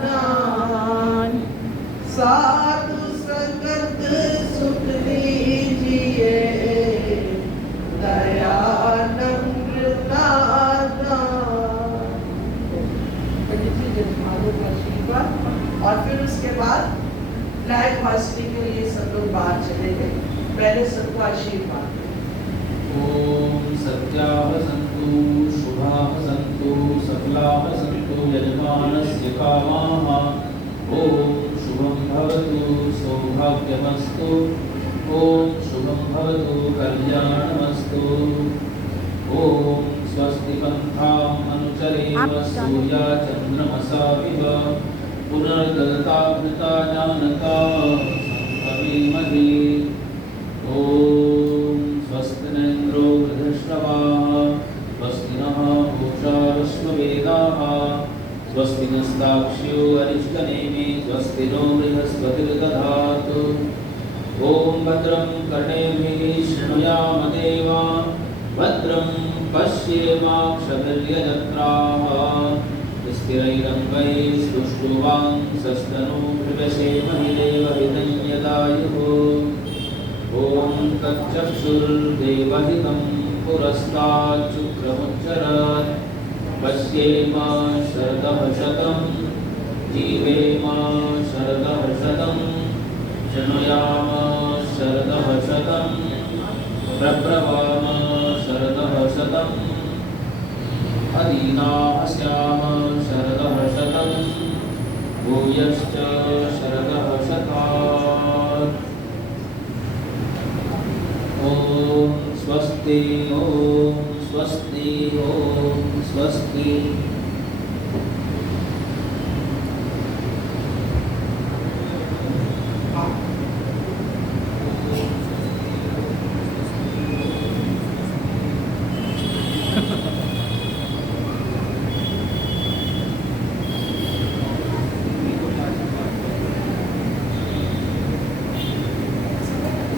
दान साधु संगत सुख दीजिए दया नम्रता दान। पंडित जी जजमानों का आशीर्वाद और फिर उसके बाद लायक भाषणी के लिए सब लोग बाहर चलेंगे पहले सबको आशीर्वाद ओम सत्याः सन्तु शुभाः सन्तु सकलाः सन्तु यजमानस्य कामाः ओम शुभं भवतु सौभाग्यमस्तु ओम शुभं भवतु कल्याणमस्तु ओम स्वस्ति पन्थाम् अनुचरेम सूर्या चन्द्रमसाविव पुनर्गताभृता जानता संभवेमहि ओम स्वस्ति न इन्द्रो वृधश्रवाः स्वस्ति नः पूषा विश्ववेदाः स्वस्ति नस्ताक्ष्यो अरिष्टनेमि स्वस्ति नो बृहस्पतिर्दधातु ओम भद्रं कर्णेभिः शृणुयाम देवा भद्रं पश्येमाक्षभिर्यजत्राः स्थिरैरङ्गैः स्तुष्टुवांसस्तनूर्विषेमहि देवहितं यदायुः ॐ तच्चक्षुर्देवहितं पुरस्ताच्चुक्रमुच्चरत् पश्येम शरदः शतं जीवेम शरदः शतं शृणुयाम शरदः शतं प्रब्रवाम शरदः शतं अदीनाः स्याम शरदः शतं भूयश्च शरदः शतात् ॐ स्वस्ति ॐ स्वस्ति ॐ स्वस्ति